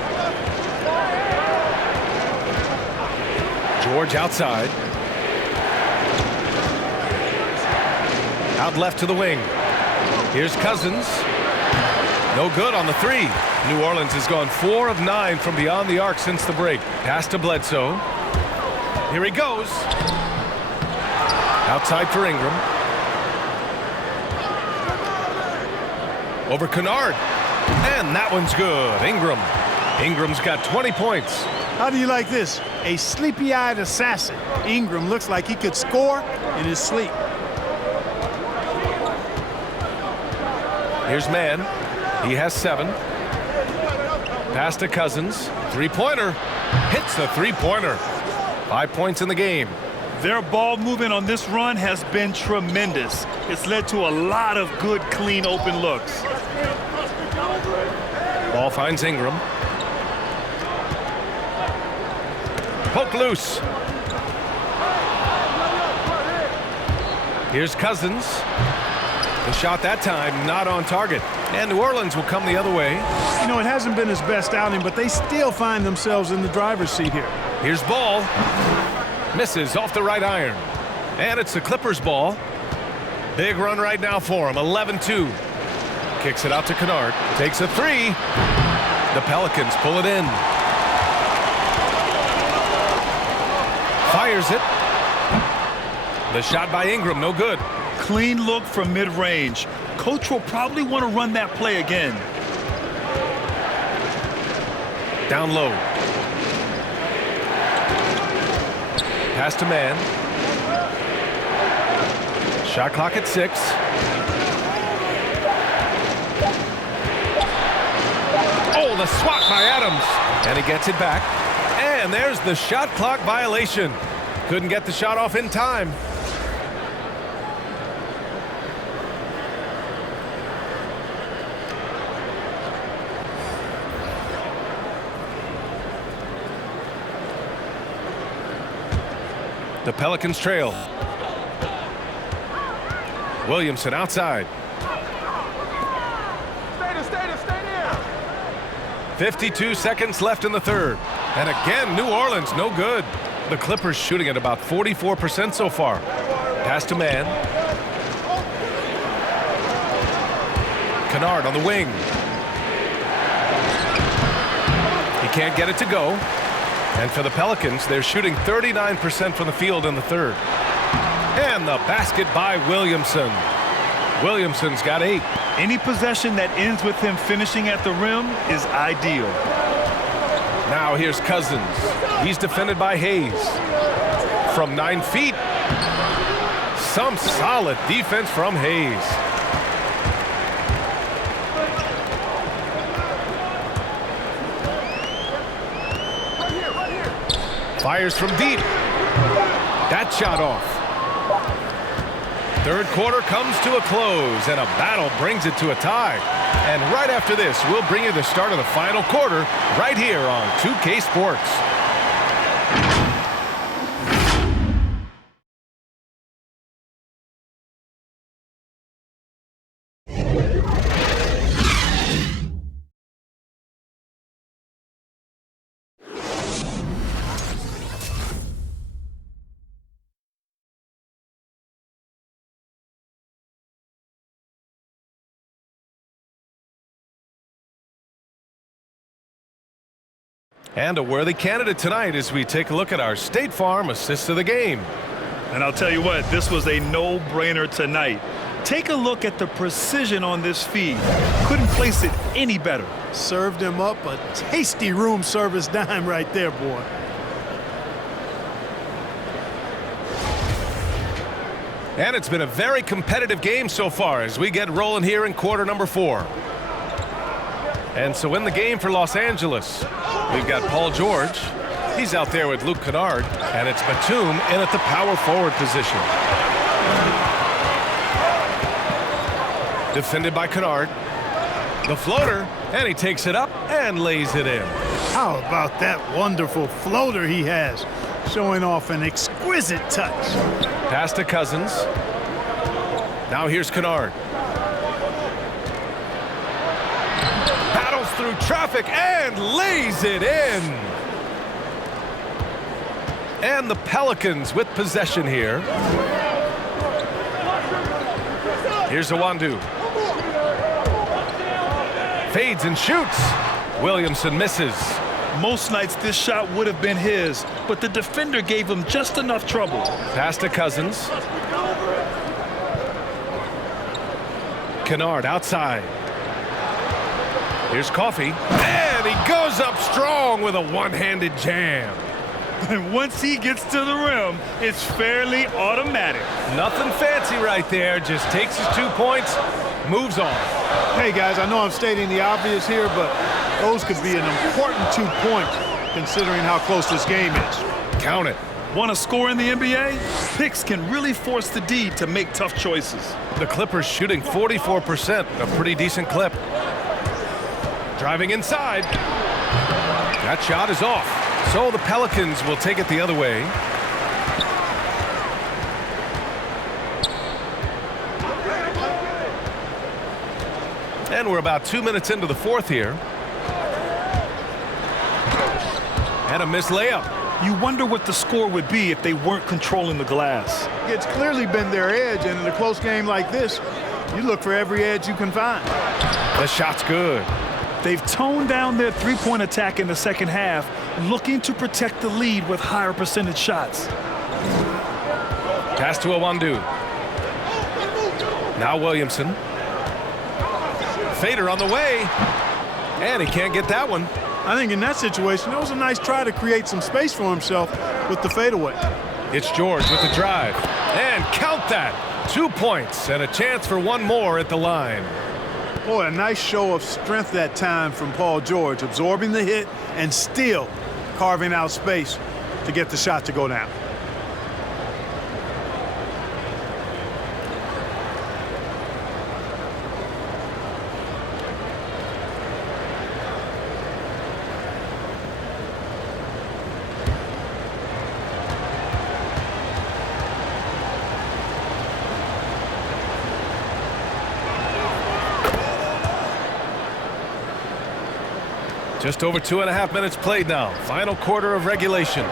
George outside. Out left to the wing. Here's Cousins. No good on the three. New Orleans has gone 4 of 9 from beyond the arc since the break. Pass to Bledsoe. Here he goes. Outside for Ingram. Over Kennard. And that one's good. Ingram's got 20 points. How do you like this? a sleepy-eyed assassin. Ingram looks like he could score in his sleep. Here's Mann. He has 7. Pass to Cousins. Three-pointer. Hits the three-pointer. 5 points in the game. Their ball movement on this run has been tremendous. It's led to a lot of good, clean, open looks. Ball finds Ingram. Poke loose. Here's Cousins. The shot that time not on target. And New Orleans will come the other way. You know, it hasn't been his best outing, but they still find themselves in the driver's seat here. Here's Ball. Misses off the right iron. And it's the Clippers' ball. Big run right now for him. 11-2. Kicks it out to Kennard. Takes a 3. The Pelicans pull it in. Fires it. The shot by Ingram, no good. Clean look from mid-range. Coach will probably want to run that play again. Down low. Pass to Mann. Shot clock at 6. Oh, the swat by Adams. And he gets it back. And there's the shot clock violation. Couldn't get the shot off in time. The Pelicans trail. Williamson outside. Stay there. 52 seconds left in the third. And again, New Orleans, no good. The Clippers shooting at about 44% so far. Pass to Mann. Kennard on the wing. He can't get it to go. And for the Pelicans, they're shooting 39% from the field in the third. And the basket by Williamson. Williamson's got 8. Any possession that ends with him finishing at the rim is ideal. Now here's Cousins. He's defended by Hayes. From 9 feet. Some solid defense from Hayes. Fires from deep. That shot off. Third quarter comes to a close, and a battle brings it to a tie. And right after this, we'll bring you the start of the final quarter right here on 2K Sports. And a worthy candidate tonight as we take a look at our State Farm assist of the game. And I'll tell you what, this was a no-brainer tonight. Take a look at the precision on this feed. Couldn't place it any better. Served him up a tasty room service dime right there, boy. And it's been a very competitive game so far as we get rolling here in quarter number 4. And so in the game for Los Angeles, we've got Paul George. He's out there with Luke Kennard. And it's Batum in at the power forward position. Defended by Kennard. The floater, and he takes it up and lays it in. How about that wonderful floater he has, showing off an exquisite touch. Pass to Cousins. Now here's Kennard. Battles through traffic and lays it in. And the Pelicans with possession here. Here's Awandu. Fades and shoots. Williamson misses. Most nights this shot would have been his, but the defender gave him just enough trouble. Pass to Cousins. Kennard outside. Here's Coffey. And he goes up strong with a one-handed jam. And once he gets to the rim, it's fairly automatic. Nothing fancy right there. Just takes his 2 points, moves on. Hey, guys, I know I'm stating the obvious here, but those could be an important 2 points considering how close this game is. Count it. Want to score in the NBA? Picks can really force the D to make tough choices. The Clippers shooting 44%, a pretty decent clip. Driving inside. That shot is off. So the Pelicans will take it the other way. And we're about 2 minutes into the fourth here. And a missed layup. You wonder what the score would be if they weren't controlling the glass. It's clearly been their edge, and in a close game like this, you look for every edge you can find. The shot's good. They've toned down their three-point attack in the second half, looking to protect the lead with higher percentage shots. Pass to Awandu. Now Williamson. Fader on the way. And he can't get that one. I think in that situation, it was a nice try to create some space for himself with the fadeaway. It's George with the drive. And count that. 2 points and a chance for one more at the line. Boy, a nice show of strength that time from Paul George, absorbing the hit and still carving out space to get the shot to go down. Just over 2.5 minutes played now. Final quarter of regulation.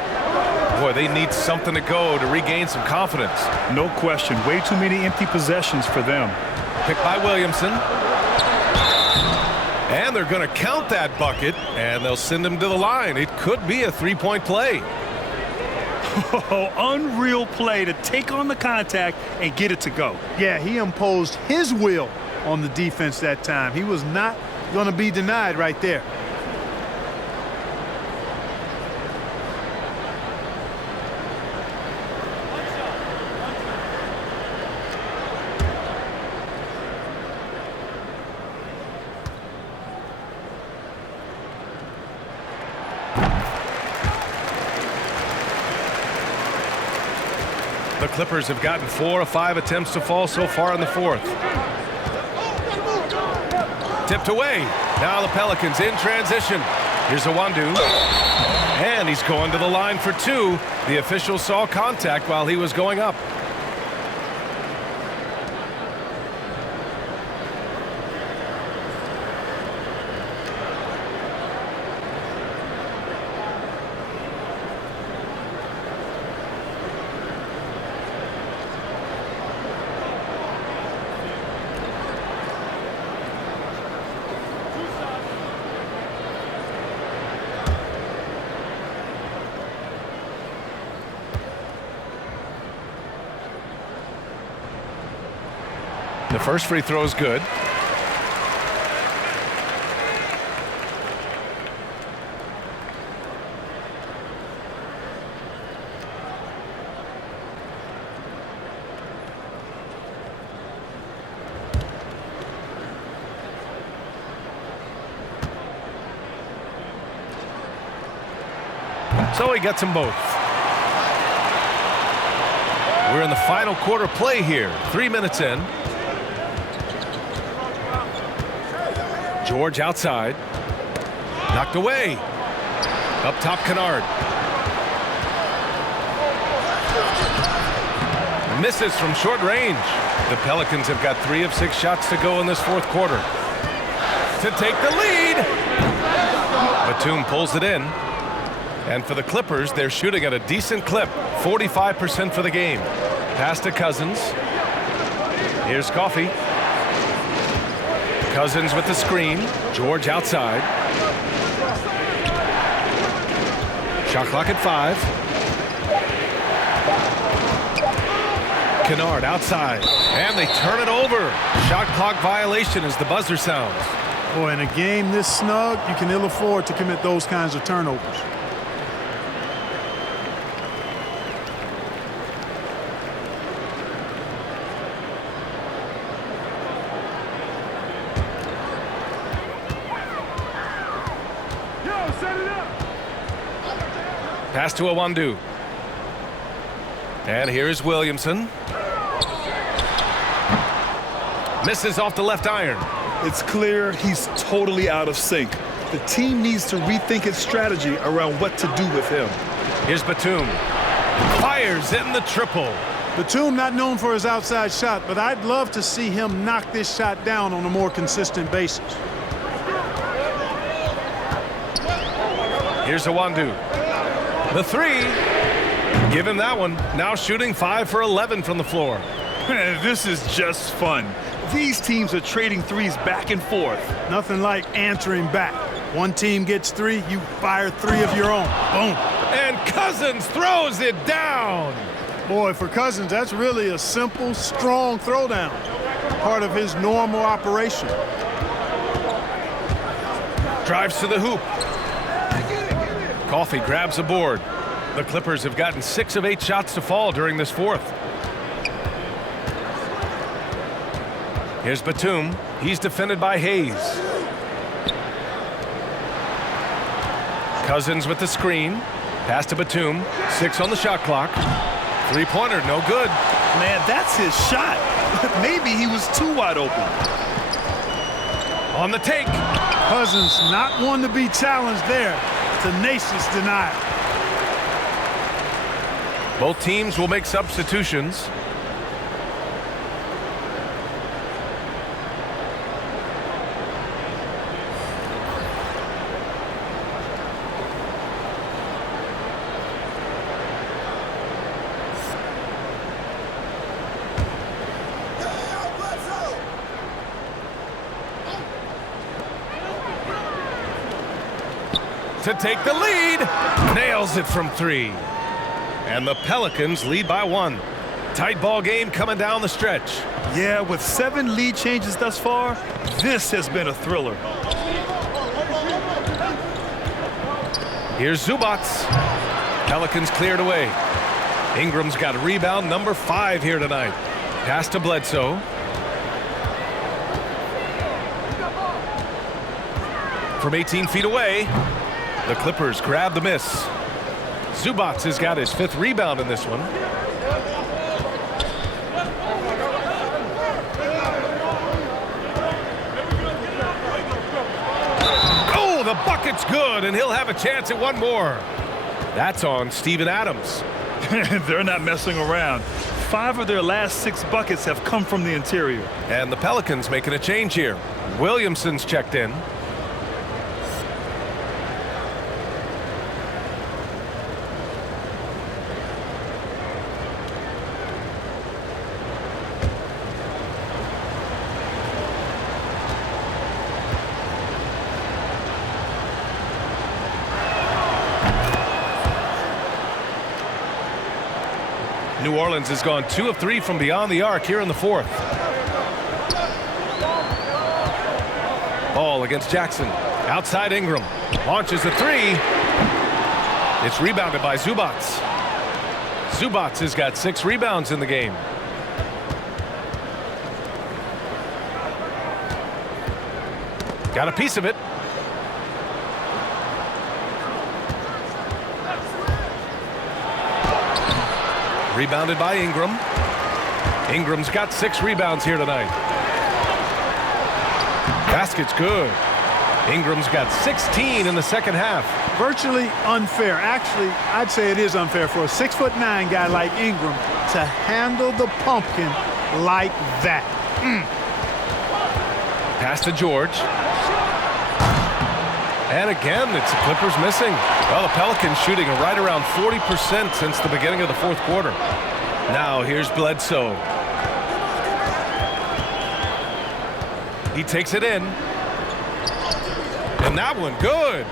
Boy, they need something to go to regain some confidence. No question. Way too many empty possessions for them. Picked by Williamson. And they're going to count that bucket, and they'll send him to the line. It could be a three-point play. Oh, unreal play to take on the contact and get it to go. Yeah, he imposed his will on the defense that time. He was not going to be denied right there. The Clippers have gotten 4 of 5 attempts to fall so far in the fourth. Tipped away. Now the Pelicans in transition. Here's Awandu. And he's going to the line for 2. The official saw contact while he was going up. The first free throw is good. So he gets them both. We're in the final quarter play here. 3 minutes in. George outside. Knocked away. Up top, Kennard. Misses from short range. The Pelicans have got 3 of 6 shots to go in this fourth quarter. To take the lead. Batum pulls it in. And for the Clippers, they're shooting at a decent clip. 45% for the game. Pass to Cousins. Here's Coffey. Cousins with the screen. George outside. Shot clock at 5. Kennard outside. And they turn it over. Shot clock violation as the buzzer sounds. Boy, in a game this snug, you can ill afford to commit those kinds of turnovers. Pass to Awandu. And here's Williamson. Misses off the left iron. It's clear he's totally out of sync. The team needs to rethink its strategy around what to do with him. Here's Batum. Fires in the triple. Batum not known for his outside shot, but I'd love to see him knock this shot down on a more consistent basis. Here's Awandu. The three. Give him that one. Now shooting 5 for 11 from the floor. This is just fun. These teams are trading threes back and forth. Nothing like answering back. One team gets 3, you fire 3 of your own. Boom. And Cousins throws it down. Boy, for Cousins, that's really a simple, strong throwdown. Part of his normal operation. Drives to the hoop. Coffey grabs a board. The Clippers have gotten 6 of 8 shots to fall during this fourth. Here's Batum. He's defended by Hayes. Cousins with the screen. Pass to Batum. 6 on the shot clock. Three-pointer, no good. Man, that's his shot. Maybe he was too wide open. On the take. Cousins not one to be challenged there. Tenacious denial. Both teams will make substitutions. To take the lead. Nails it from 3. And the Pelicans lead by 1. Tight ball game coming down the stretch. Yeah, with 7 lead changes thus far, this has been a thriller. Here's Zubac. Pelicans cleared away. Ingram's got a rebound, number 5 here tonight. Pass to Bledsoe. From 18 feet away, the Clippers grab the miss. Zubac has got his 5th rebound in this one. Oh, the bucket's good, and he'll have a chance at one more. That's on Steven Adams. They're not messing around. 5 of their last 6 buckets have come from the interior. And the Pelicans making a change here. Williamson's checked in. New Orleans has gone 2 of 3 from beyond the arc here in the 4th. Ball against Jackson. Outside Ingram. Launches a 3. It's rebounded by Zubac. Zubac has got 6 rebounds in the game. Got a piece of it. Rebounded by Ingram. Ingram's got 6 rebounds here tonight. Basket's good. Ingram's got 16 in the second half. Virtually unfair. Actually, I'd say it is unfair for a 6'9" guy like Ingram to handle the pumpkin like that. Pass to George. And again, it's the Clippers missing. Well, the Pelicans shooting right around 40% since the beginning of the 4th quarter. Now here's Bledsoe. He takes it in. And that one, good.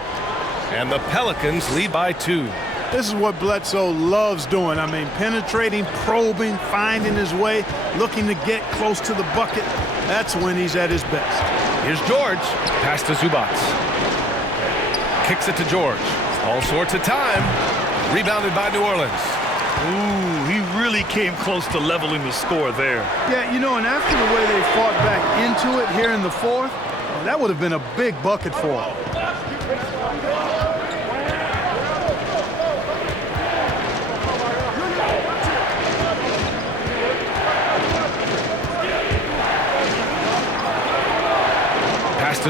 And the Pelicans lead by 2. This is what Bledsoe loves doing. I mean, penetrating, probing, finding his way, looking to get close to the bucket. That's when he's at his best. Here's George. Pass to Zubac. Kicks it to George. All sorts of time. Rebounded by New Orleans. Ooh, he really came close to leveling the score there. Yeah, you know, and after the way they fought back into it here in the 4th, that would have been a big bucket for him.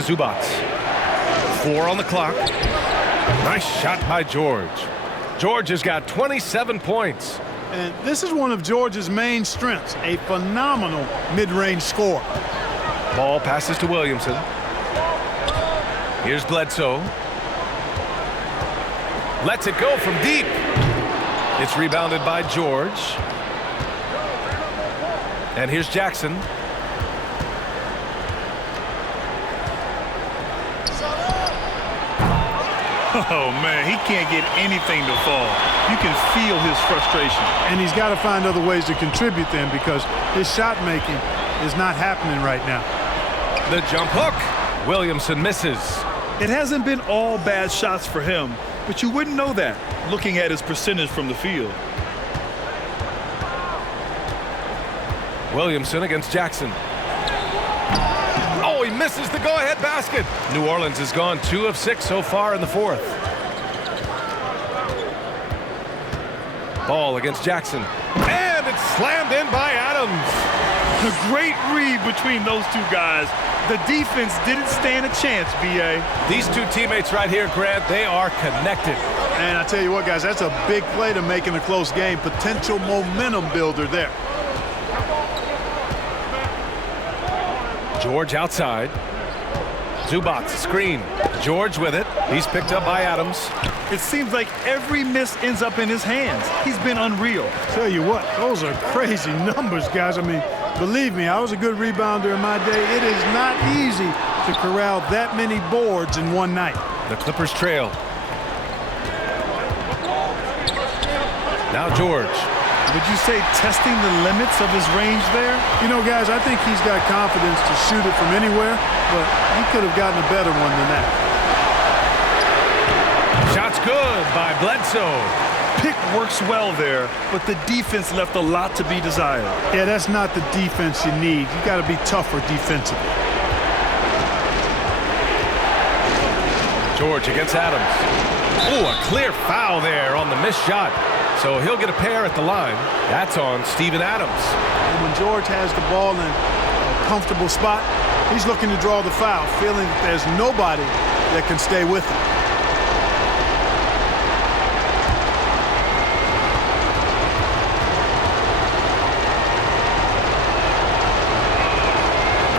to Zubac. 4 on the clock. Nice shot by George. George has got 27 points. And this is one of George's main strengths, a phenomenal mid-range score. Ball passes to Williamson. Here's Bledsoe. Lets it go from deep. It's rebounded by George. And here's Jackson. Oh, man, he can't get anything to fall. You can feel his frustration. And he's got to find other ways to contribute then, because his shot making is not happening right now. The jump hook. Williamson misses. It hasn't been all bad shots for him, but you wouldn't know that looking at his percentage from the field. Williamson against Jackson. Oh, he misses the go-ahead basket. New Orleans has gone 2 of 6 so far in the fourth. Ball against Jackson. And it's slammed in by Adams. A great read between those two guys. The defense didn't stand a chance, B.A. These two teammates right here, Grant, they are connected. And I tell you what, guys, that's a big play to make in a close game. Potential momentum builder there. George outside. Zubac screen. George with it. He's picked up by Adams. It seems like every miss ends up in his hands. He's been unreal. Tell you what, those are crazy numbers, guys. I mean, believe me, I was a good rebounder in my day. It is not easy to corral that many boards in one night. The Clippers trail. Now George. Would you say testing the limits of his range there? You know, guys, I think he's got confidence to shoot it from anywhere, but he could have gotten a better one than that. Shot's good by Bledsoe. Pick works well there, but the defense left a lot to be desired. Yeah, that's not the defense you need. You got to be tougher defensively. George against Adams. Oh, a clear foul there on the missed shot. So he'll get a pair at the line. That's on Steven Adams. And when George has the ball in a comfortable spot, he's looking to draw the foul, feeling that there's nobody that can stay with him.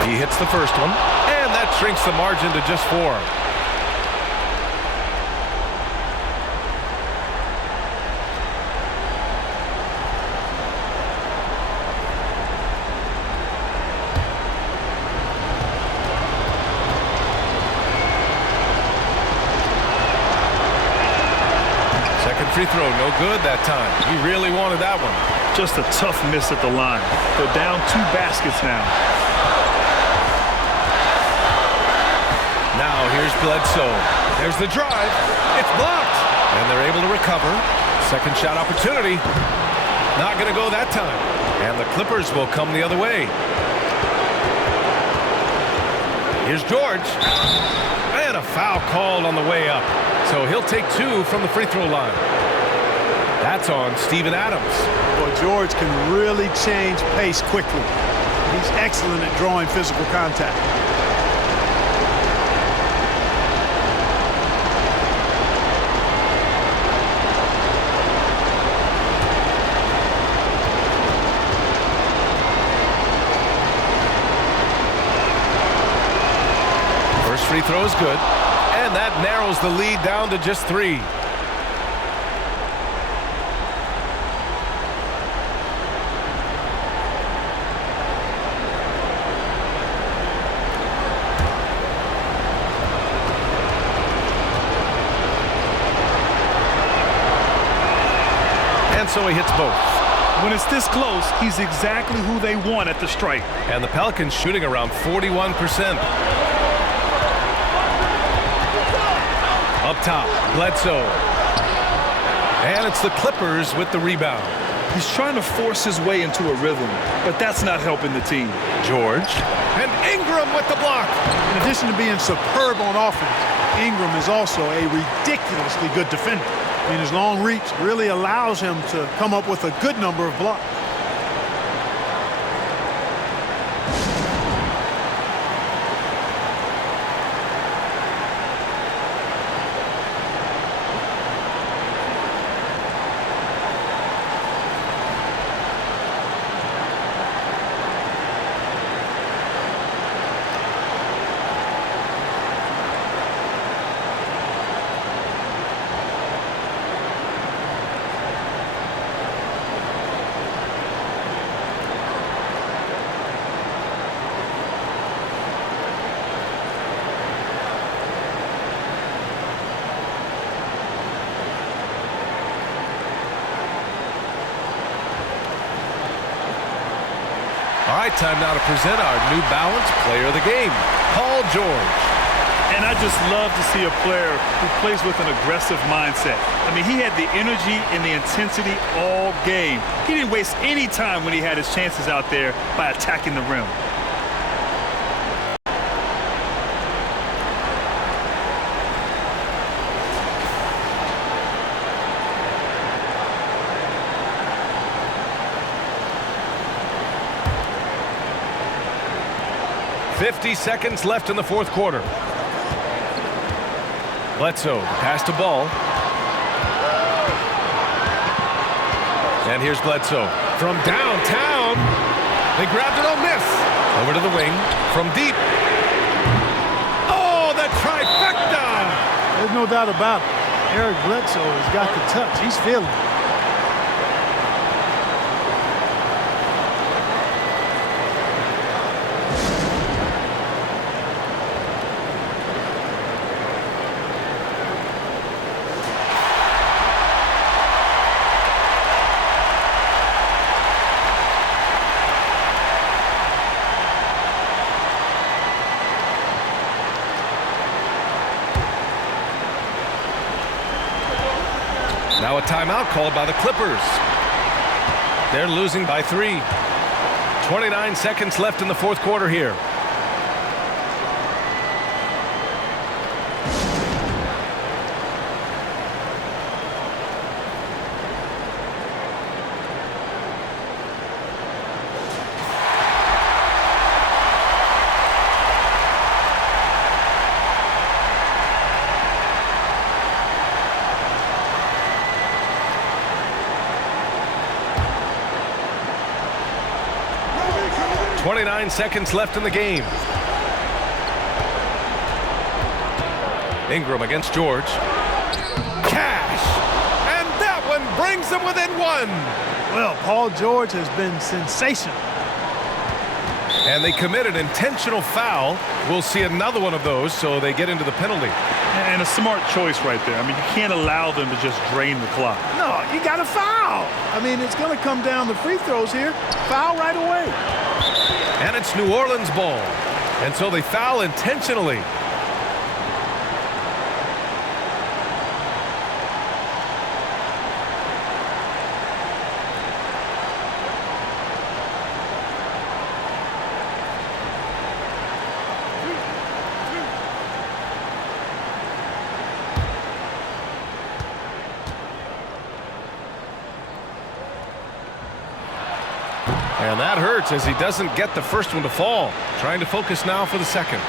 He hits the first one, and that shrinks the margin to just 4. Free throw, no good that time. He really wanted that one. Just a tough miss at the line. They're down 2 baskets now. Now here's Bledsoe. There's the drive. It's blocked. And they're able to recover. Second shot opportunity. Not going to go that time. And the Clippers will come the other way. Here's George. And a foul called on the way up. So he'll take 2 from the free throw line. That's on Steven Adams. Boy, George can really change pace quickly. He's excellent at drawing physical contact. First free throw is good. And that narrows the lead down to just 3. And so he hits both. When it's this close, he's exactly who they want at the stripe. And the Pelicans shooting around 41%. Up top, Bledsoe. And it's the Clippers with the rebound. He's trying to force his way into a rhythm, but that's not helping the team. George. And Ingram with the block. In addition to being superb on offense, Ingram is also a ridiculously good defender. I mean, his long reach really allows him to come up with a good number of blocks. All right, time now to present our New Balance Player of the Game, Paul George. And I just love to see a player who plays with an aggressive mindset. I mean, he had the energy and the intensity all game. He didn't waste any time when he had his chances out there by attacking the rim. .50 seconds left in the fourth quarter. Bledsoe, pass to Ball. And here's Bledsoe from downtown. They grabbed it, oh, miss. Over to the wing from deep. Oh, the trifecta! There's no doubt about it. Eric Bledsoe has got the touch. He's feeling it. Now a timeout called by the Clippers. They're losing by 3. 29 seconds left in the fourth quarter here. .29 seconds left in the game. Ingram against George. Cash! And that one brings them within 1. Well, Paul George has been sensational. And they committed intentional foul. We'll see another one of those, so they get into the penalty. And a smart choice right there. I mean, you can't allow them to just drain the clock. No, you got to foul. I mean, it's going to come down to free throws here. Foul right away. And it's New Orleans ball. And so they foul intentionally. And that hurts as he doesn't get the first one to fall. Trying to focus now for the second.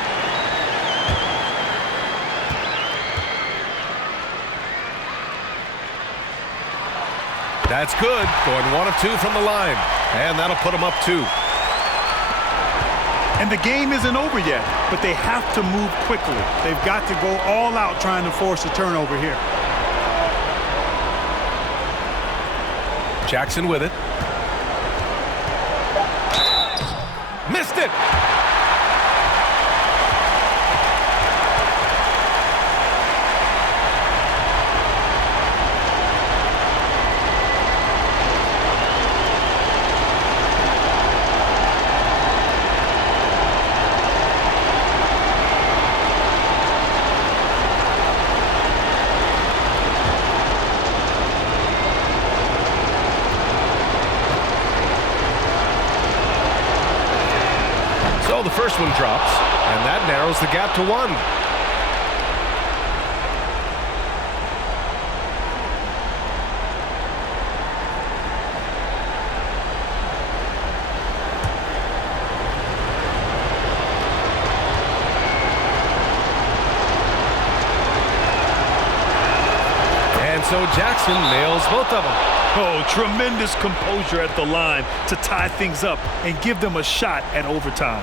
That's good. Going 1 of 2 from the line. And that'll put him up 2. And the game isn't over yet, but they have to move quickly. They've got to go all out trying to force a turnover here. Jackson with it. Missed it. So the first one drops, and that narrows the gap to 1. And so Jackson nails both of them. Oh, tremendous composure at the line to tie things up and give them a shot at overtime.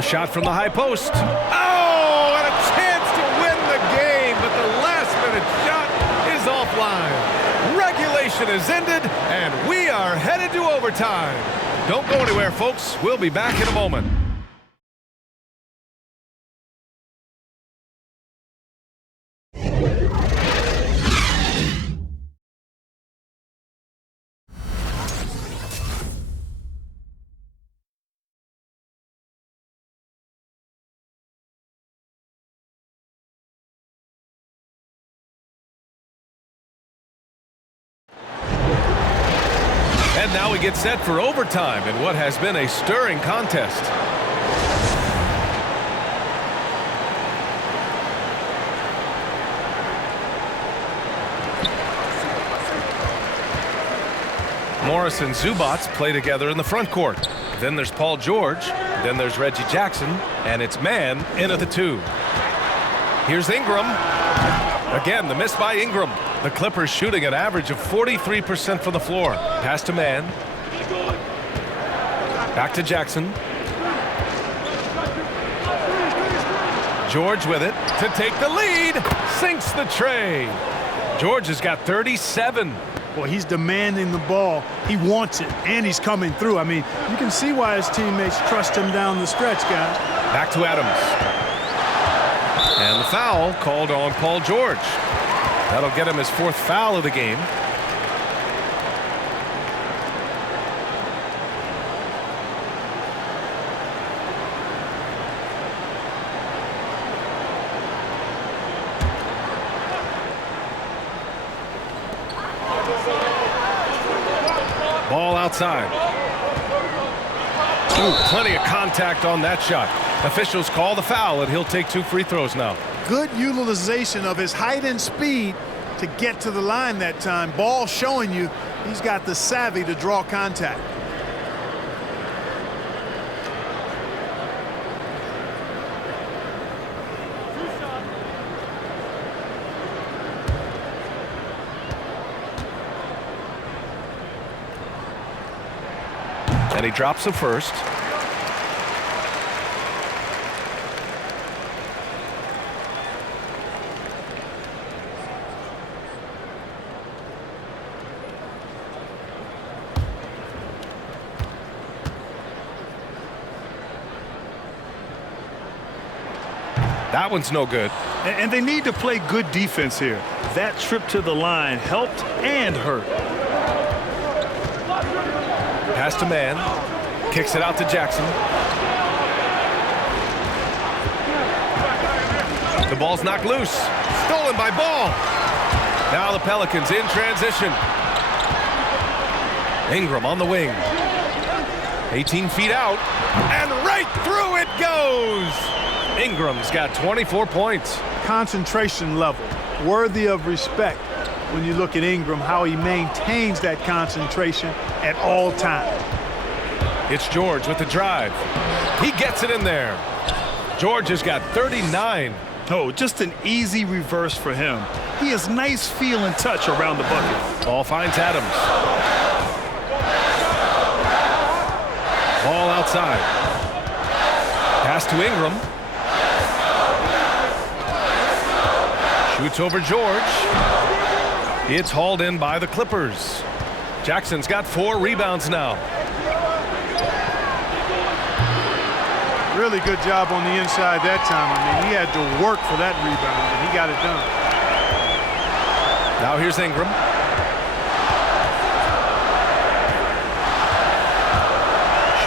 A shot from the high post. Oh, and a chance to win the game, but the last-minute shot is offline. Regulation is ended, and we are headed to overtime. Don't go anywhere, folks. We'll be back in a moment. And now we get set for overtime in what has been a stirring contest. Morris and Zubats play together in the front court. Then there's Paul George. Then there's Reggie Jackson. And it's man in at the 2. Here's Ingram. Again, the miss by Ingram. The Clippers shooting an average of 43% from the floor. Pass to man. Back to Jackson. George with it to take the lead. Sinks the tray. George has got 37. Well, he's demanding the ball. He wants it, and he's coming through. I mean, you can see why his teammates trust him down the stretch, guys. Back to Adams. And the foul called on Paul George. That'll get him his 4th foul of the game. Ball outside. Ooh, plenty of contact on that shot. Officials call the foul, and he'll take 2 free throws now. Good utilization of his height and speed to get to the line that time. Ball showing you he's got the savvy to draw contact. And he drops the first. That one's no good. And they need to play good defense here. That trip to the line helped and hurt. Pass to man. Kicks it out to Jackson. The ball's knocked loose. Stolen by Ball. Now the Pelicans in transition. Ingram on the wing. 18 feet out. And right through it goes. Ingram's got 24 points. Concentration level, worthy of respect when you look at Ingram, how he maintains that concentration at all times. It's George with the drive. He gets it in there. George has got 39. Oh, just an easy reverse for him. He has nice feel and touch around the bucket. Ball finds Adams. Ball outside. Pass to Ingram. Shoots over George. It's hauled in by the Clippers. Jackson's got 4 rebounds now. Really good job on the inside that time. I mean, he had to work for that rebound, and he got it done. Now here's Ingram.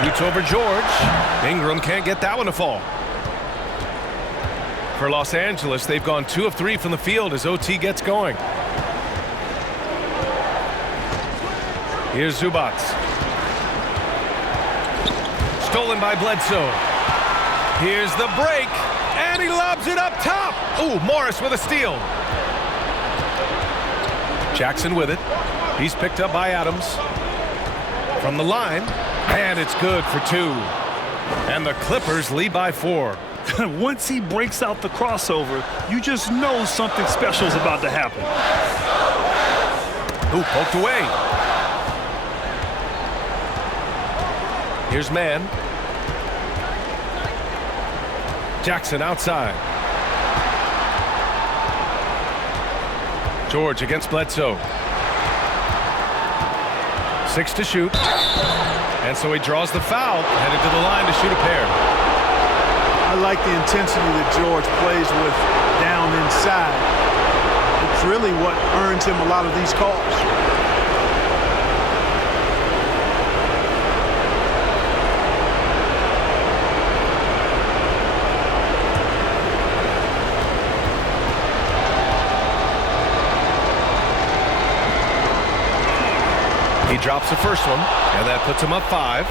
Shoots over George. Ingram can't get that one to fall. For Los Angeles, they've gone 2 of 3 from the field as OT gets going. Here's Zubats. Stolen by Bledsoe. Here's the break, and he lobs it up top. Ooh, Morris with a steal. Jackson with it. He's picked up by Adams. From the line, and it's good for 2. And the Clippers lead by 4. Once he breaks out the crossover, you just know something special is about to happen. Ooh, poked away. Here's man. Jackson outside. George against Bledsoe. 6 to shoot. And so he draws the foul, headed to the line to shoot a pair. I like the intensity that George plays with down inside. It's really what earns him a lot of these calls. He drops the first one, and that puts him up 5.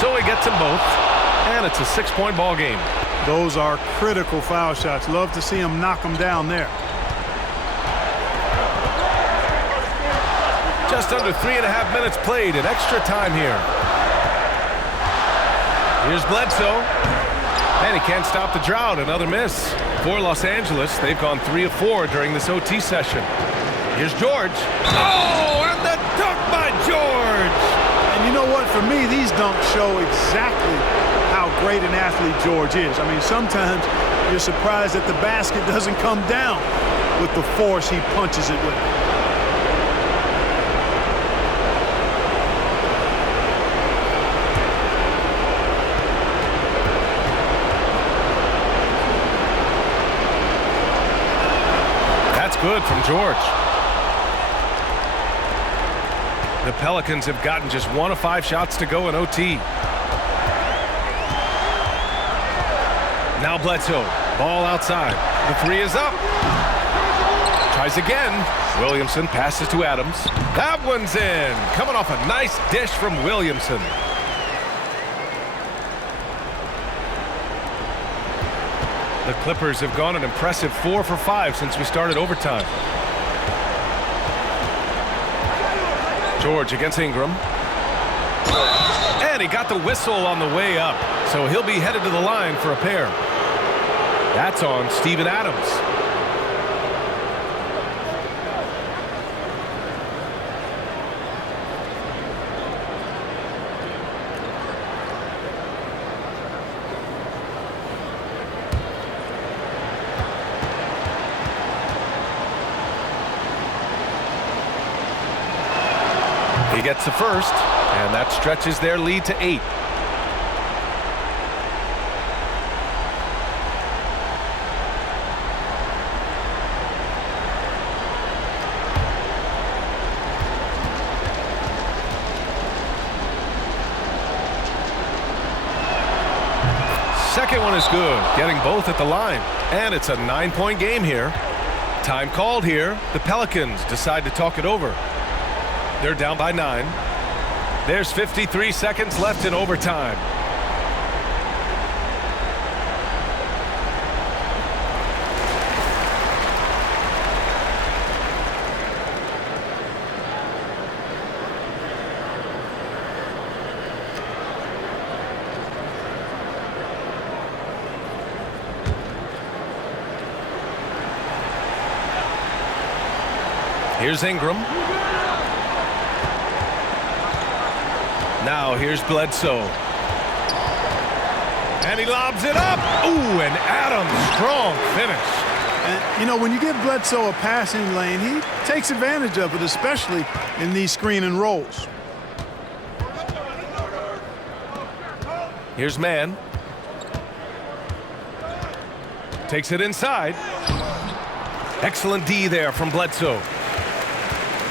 So he gets them both, and it's a 6-point ball game. Those are critical foul shots. Love to see him knock them down there. Just under 3.5 minutes played in extra time here. Here's Bledsoe. And he can't stop the drought. Another miss. For Los Angeles, they've gone 3 of 4 during this OT session. Here's George. Oh, and the dunk by George! And you know what? For me, these dunks show exactly how great an athlete George is. I mean, sometimes you're surprised that the basket doesn't come down with the force he punches it with. Good from George. The Pelicans have gotten just 1 of 5 shots to go in OT. Now Bledsoe. Ball outside. The 3 is up. Tries again. Williamson passes to Adams. That one's in. Coming off a nice dish from Williamson. The Clippers have gone an impressive 4 for 5 since we started overtime. George against Ingram. And he got the whistle on the way up, so he'll be headed to the line for a pair. That's on Steven Adams. He gets the first, and that stretches their lead to 8. Second one is good, getting both at the line. And it's a 9-point game here. Time called here. The Pelicans decide to talk it over. They're down by 9. There's 53 seconds left in overtime. Here's Ingram. Now here's Bledsoe. And he lobs it up. Ooh, and Adams, strong finish. And, you know, when you give Bledsoe a passing lane, he takes advantage of it, especially in these screen and rolls. Here's Mann. Takes it inside. Excellent D there from Bledsoe.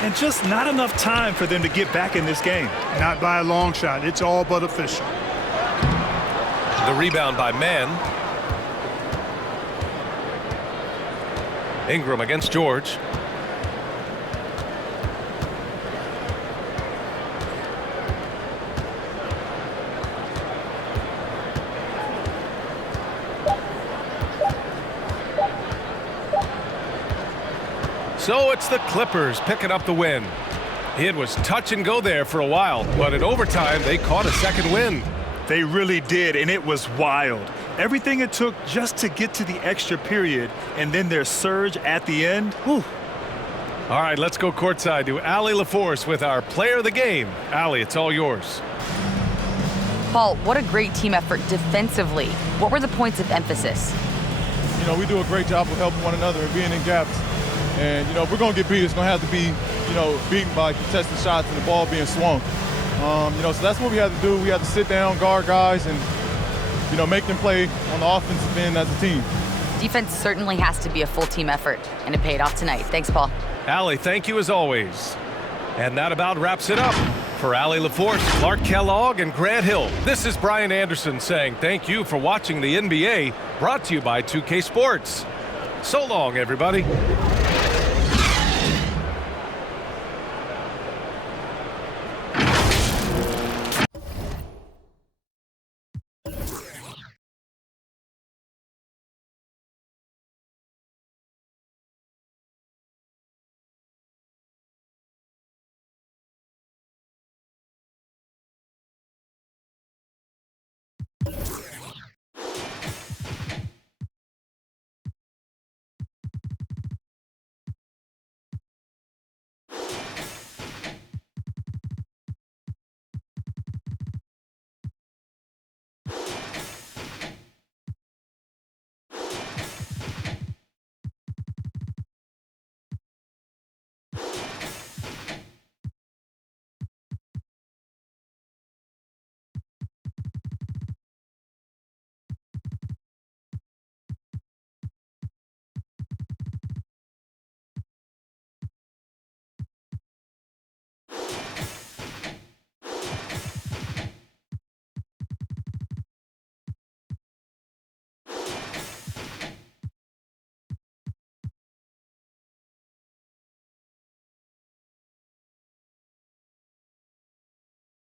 And just not enough time for them to get back in this game. Not by a long shot. It's all but official. The rebound by Mann. Ingram against George. So it's the Clippers picking up the win. It was touch and go there for a while, but in overtime they caught a second win. They really did, and it was wild. Everything it took just to get to the extra period, and then their surge at the end. Whew. All right, let's go courtside to Allie LaForce with our player of the game. Allie, it's all yours. Paul, what a great team effort defensively. What were the points of emphasis? You know, we do a great job of helping one another and being in gaps. And, you know, if we're going to get beat, it's going to have to be, you know, beaten by contested shots and the ball being swung. You know, so that's what we had to do. We had to sit down, guard guys, and, you know, make them play on the offensive end as a team. Defense certainly has to be a full team effort, and it paid off tonight. Thanks, Paul. Allie, thank you as always. And that about wraps it up. For Allie LaForce, Clark Kellogg, and Grant Hill, this is Brian Anderson saying thank you for watching the NBA, brought to you by 2K Sports. So long, everybody.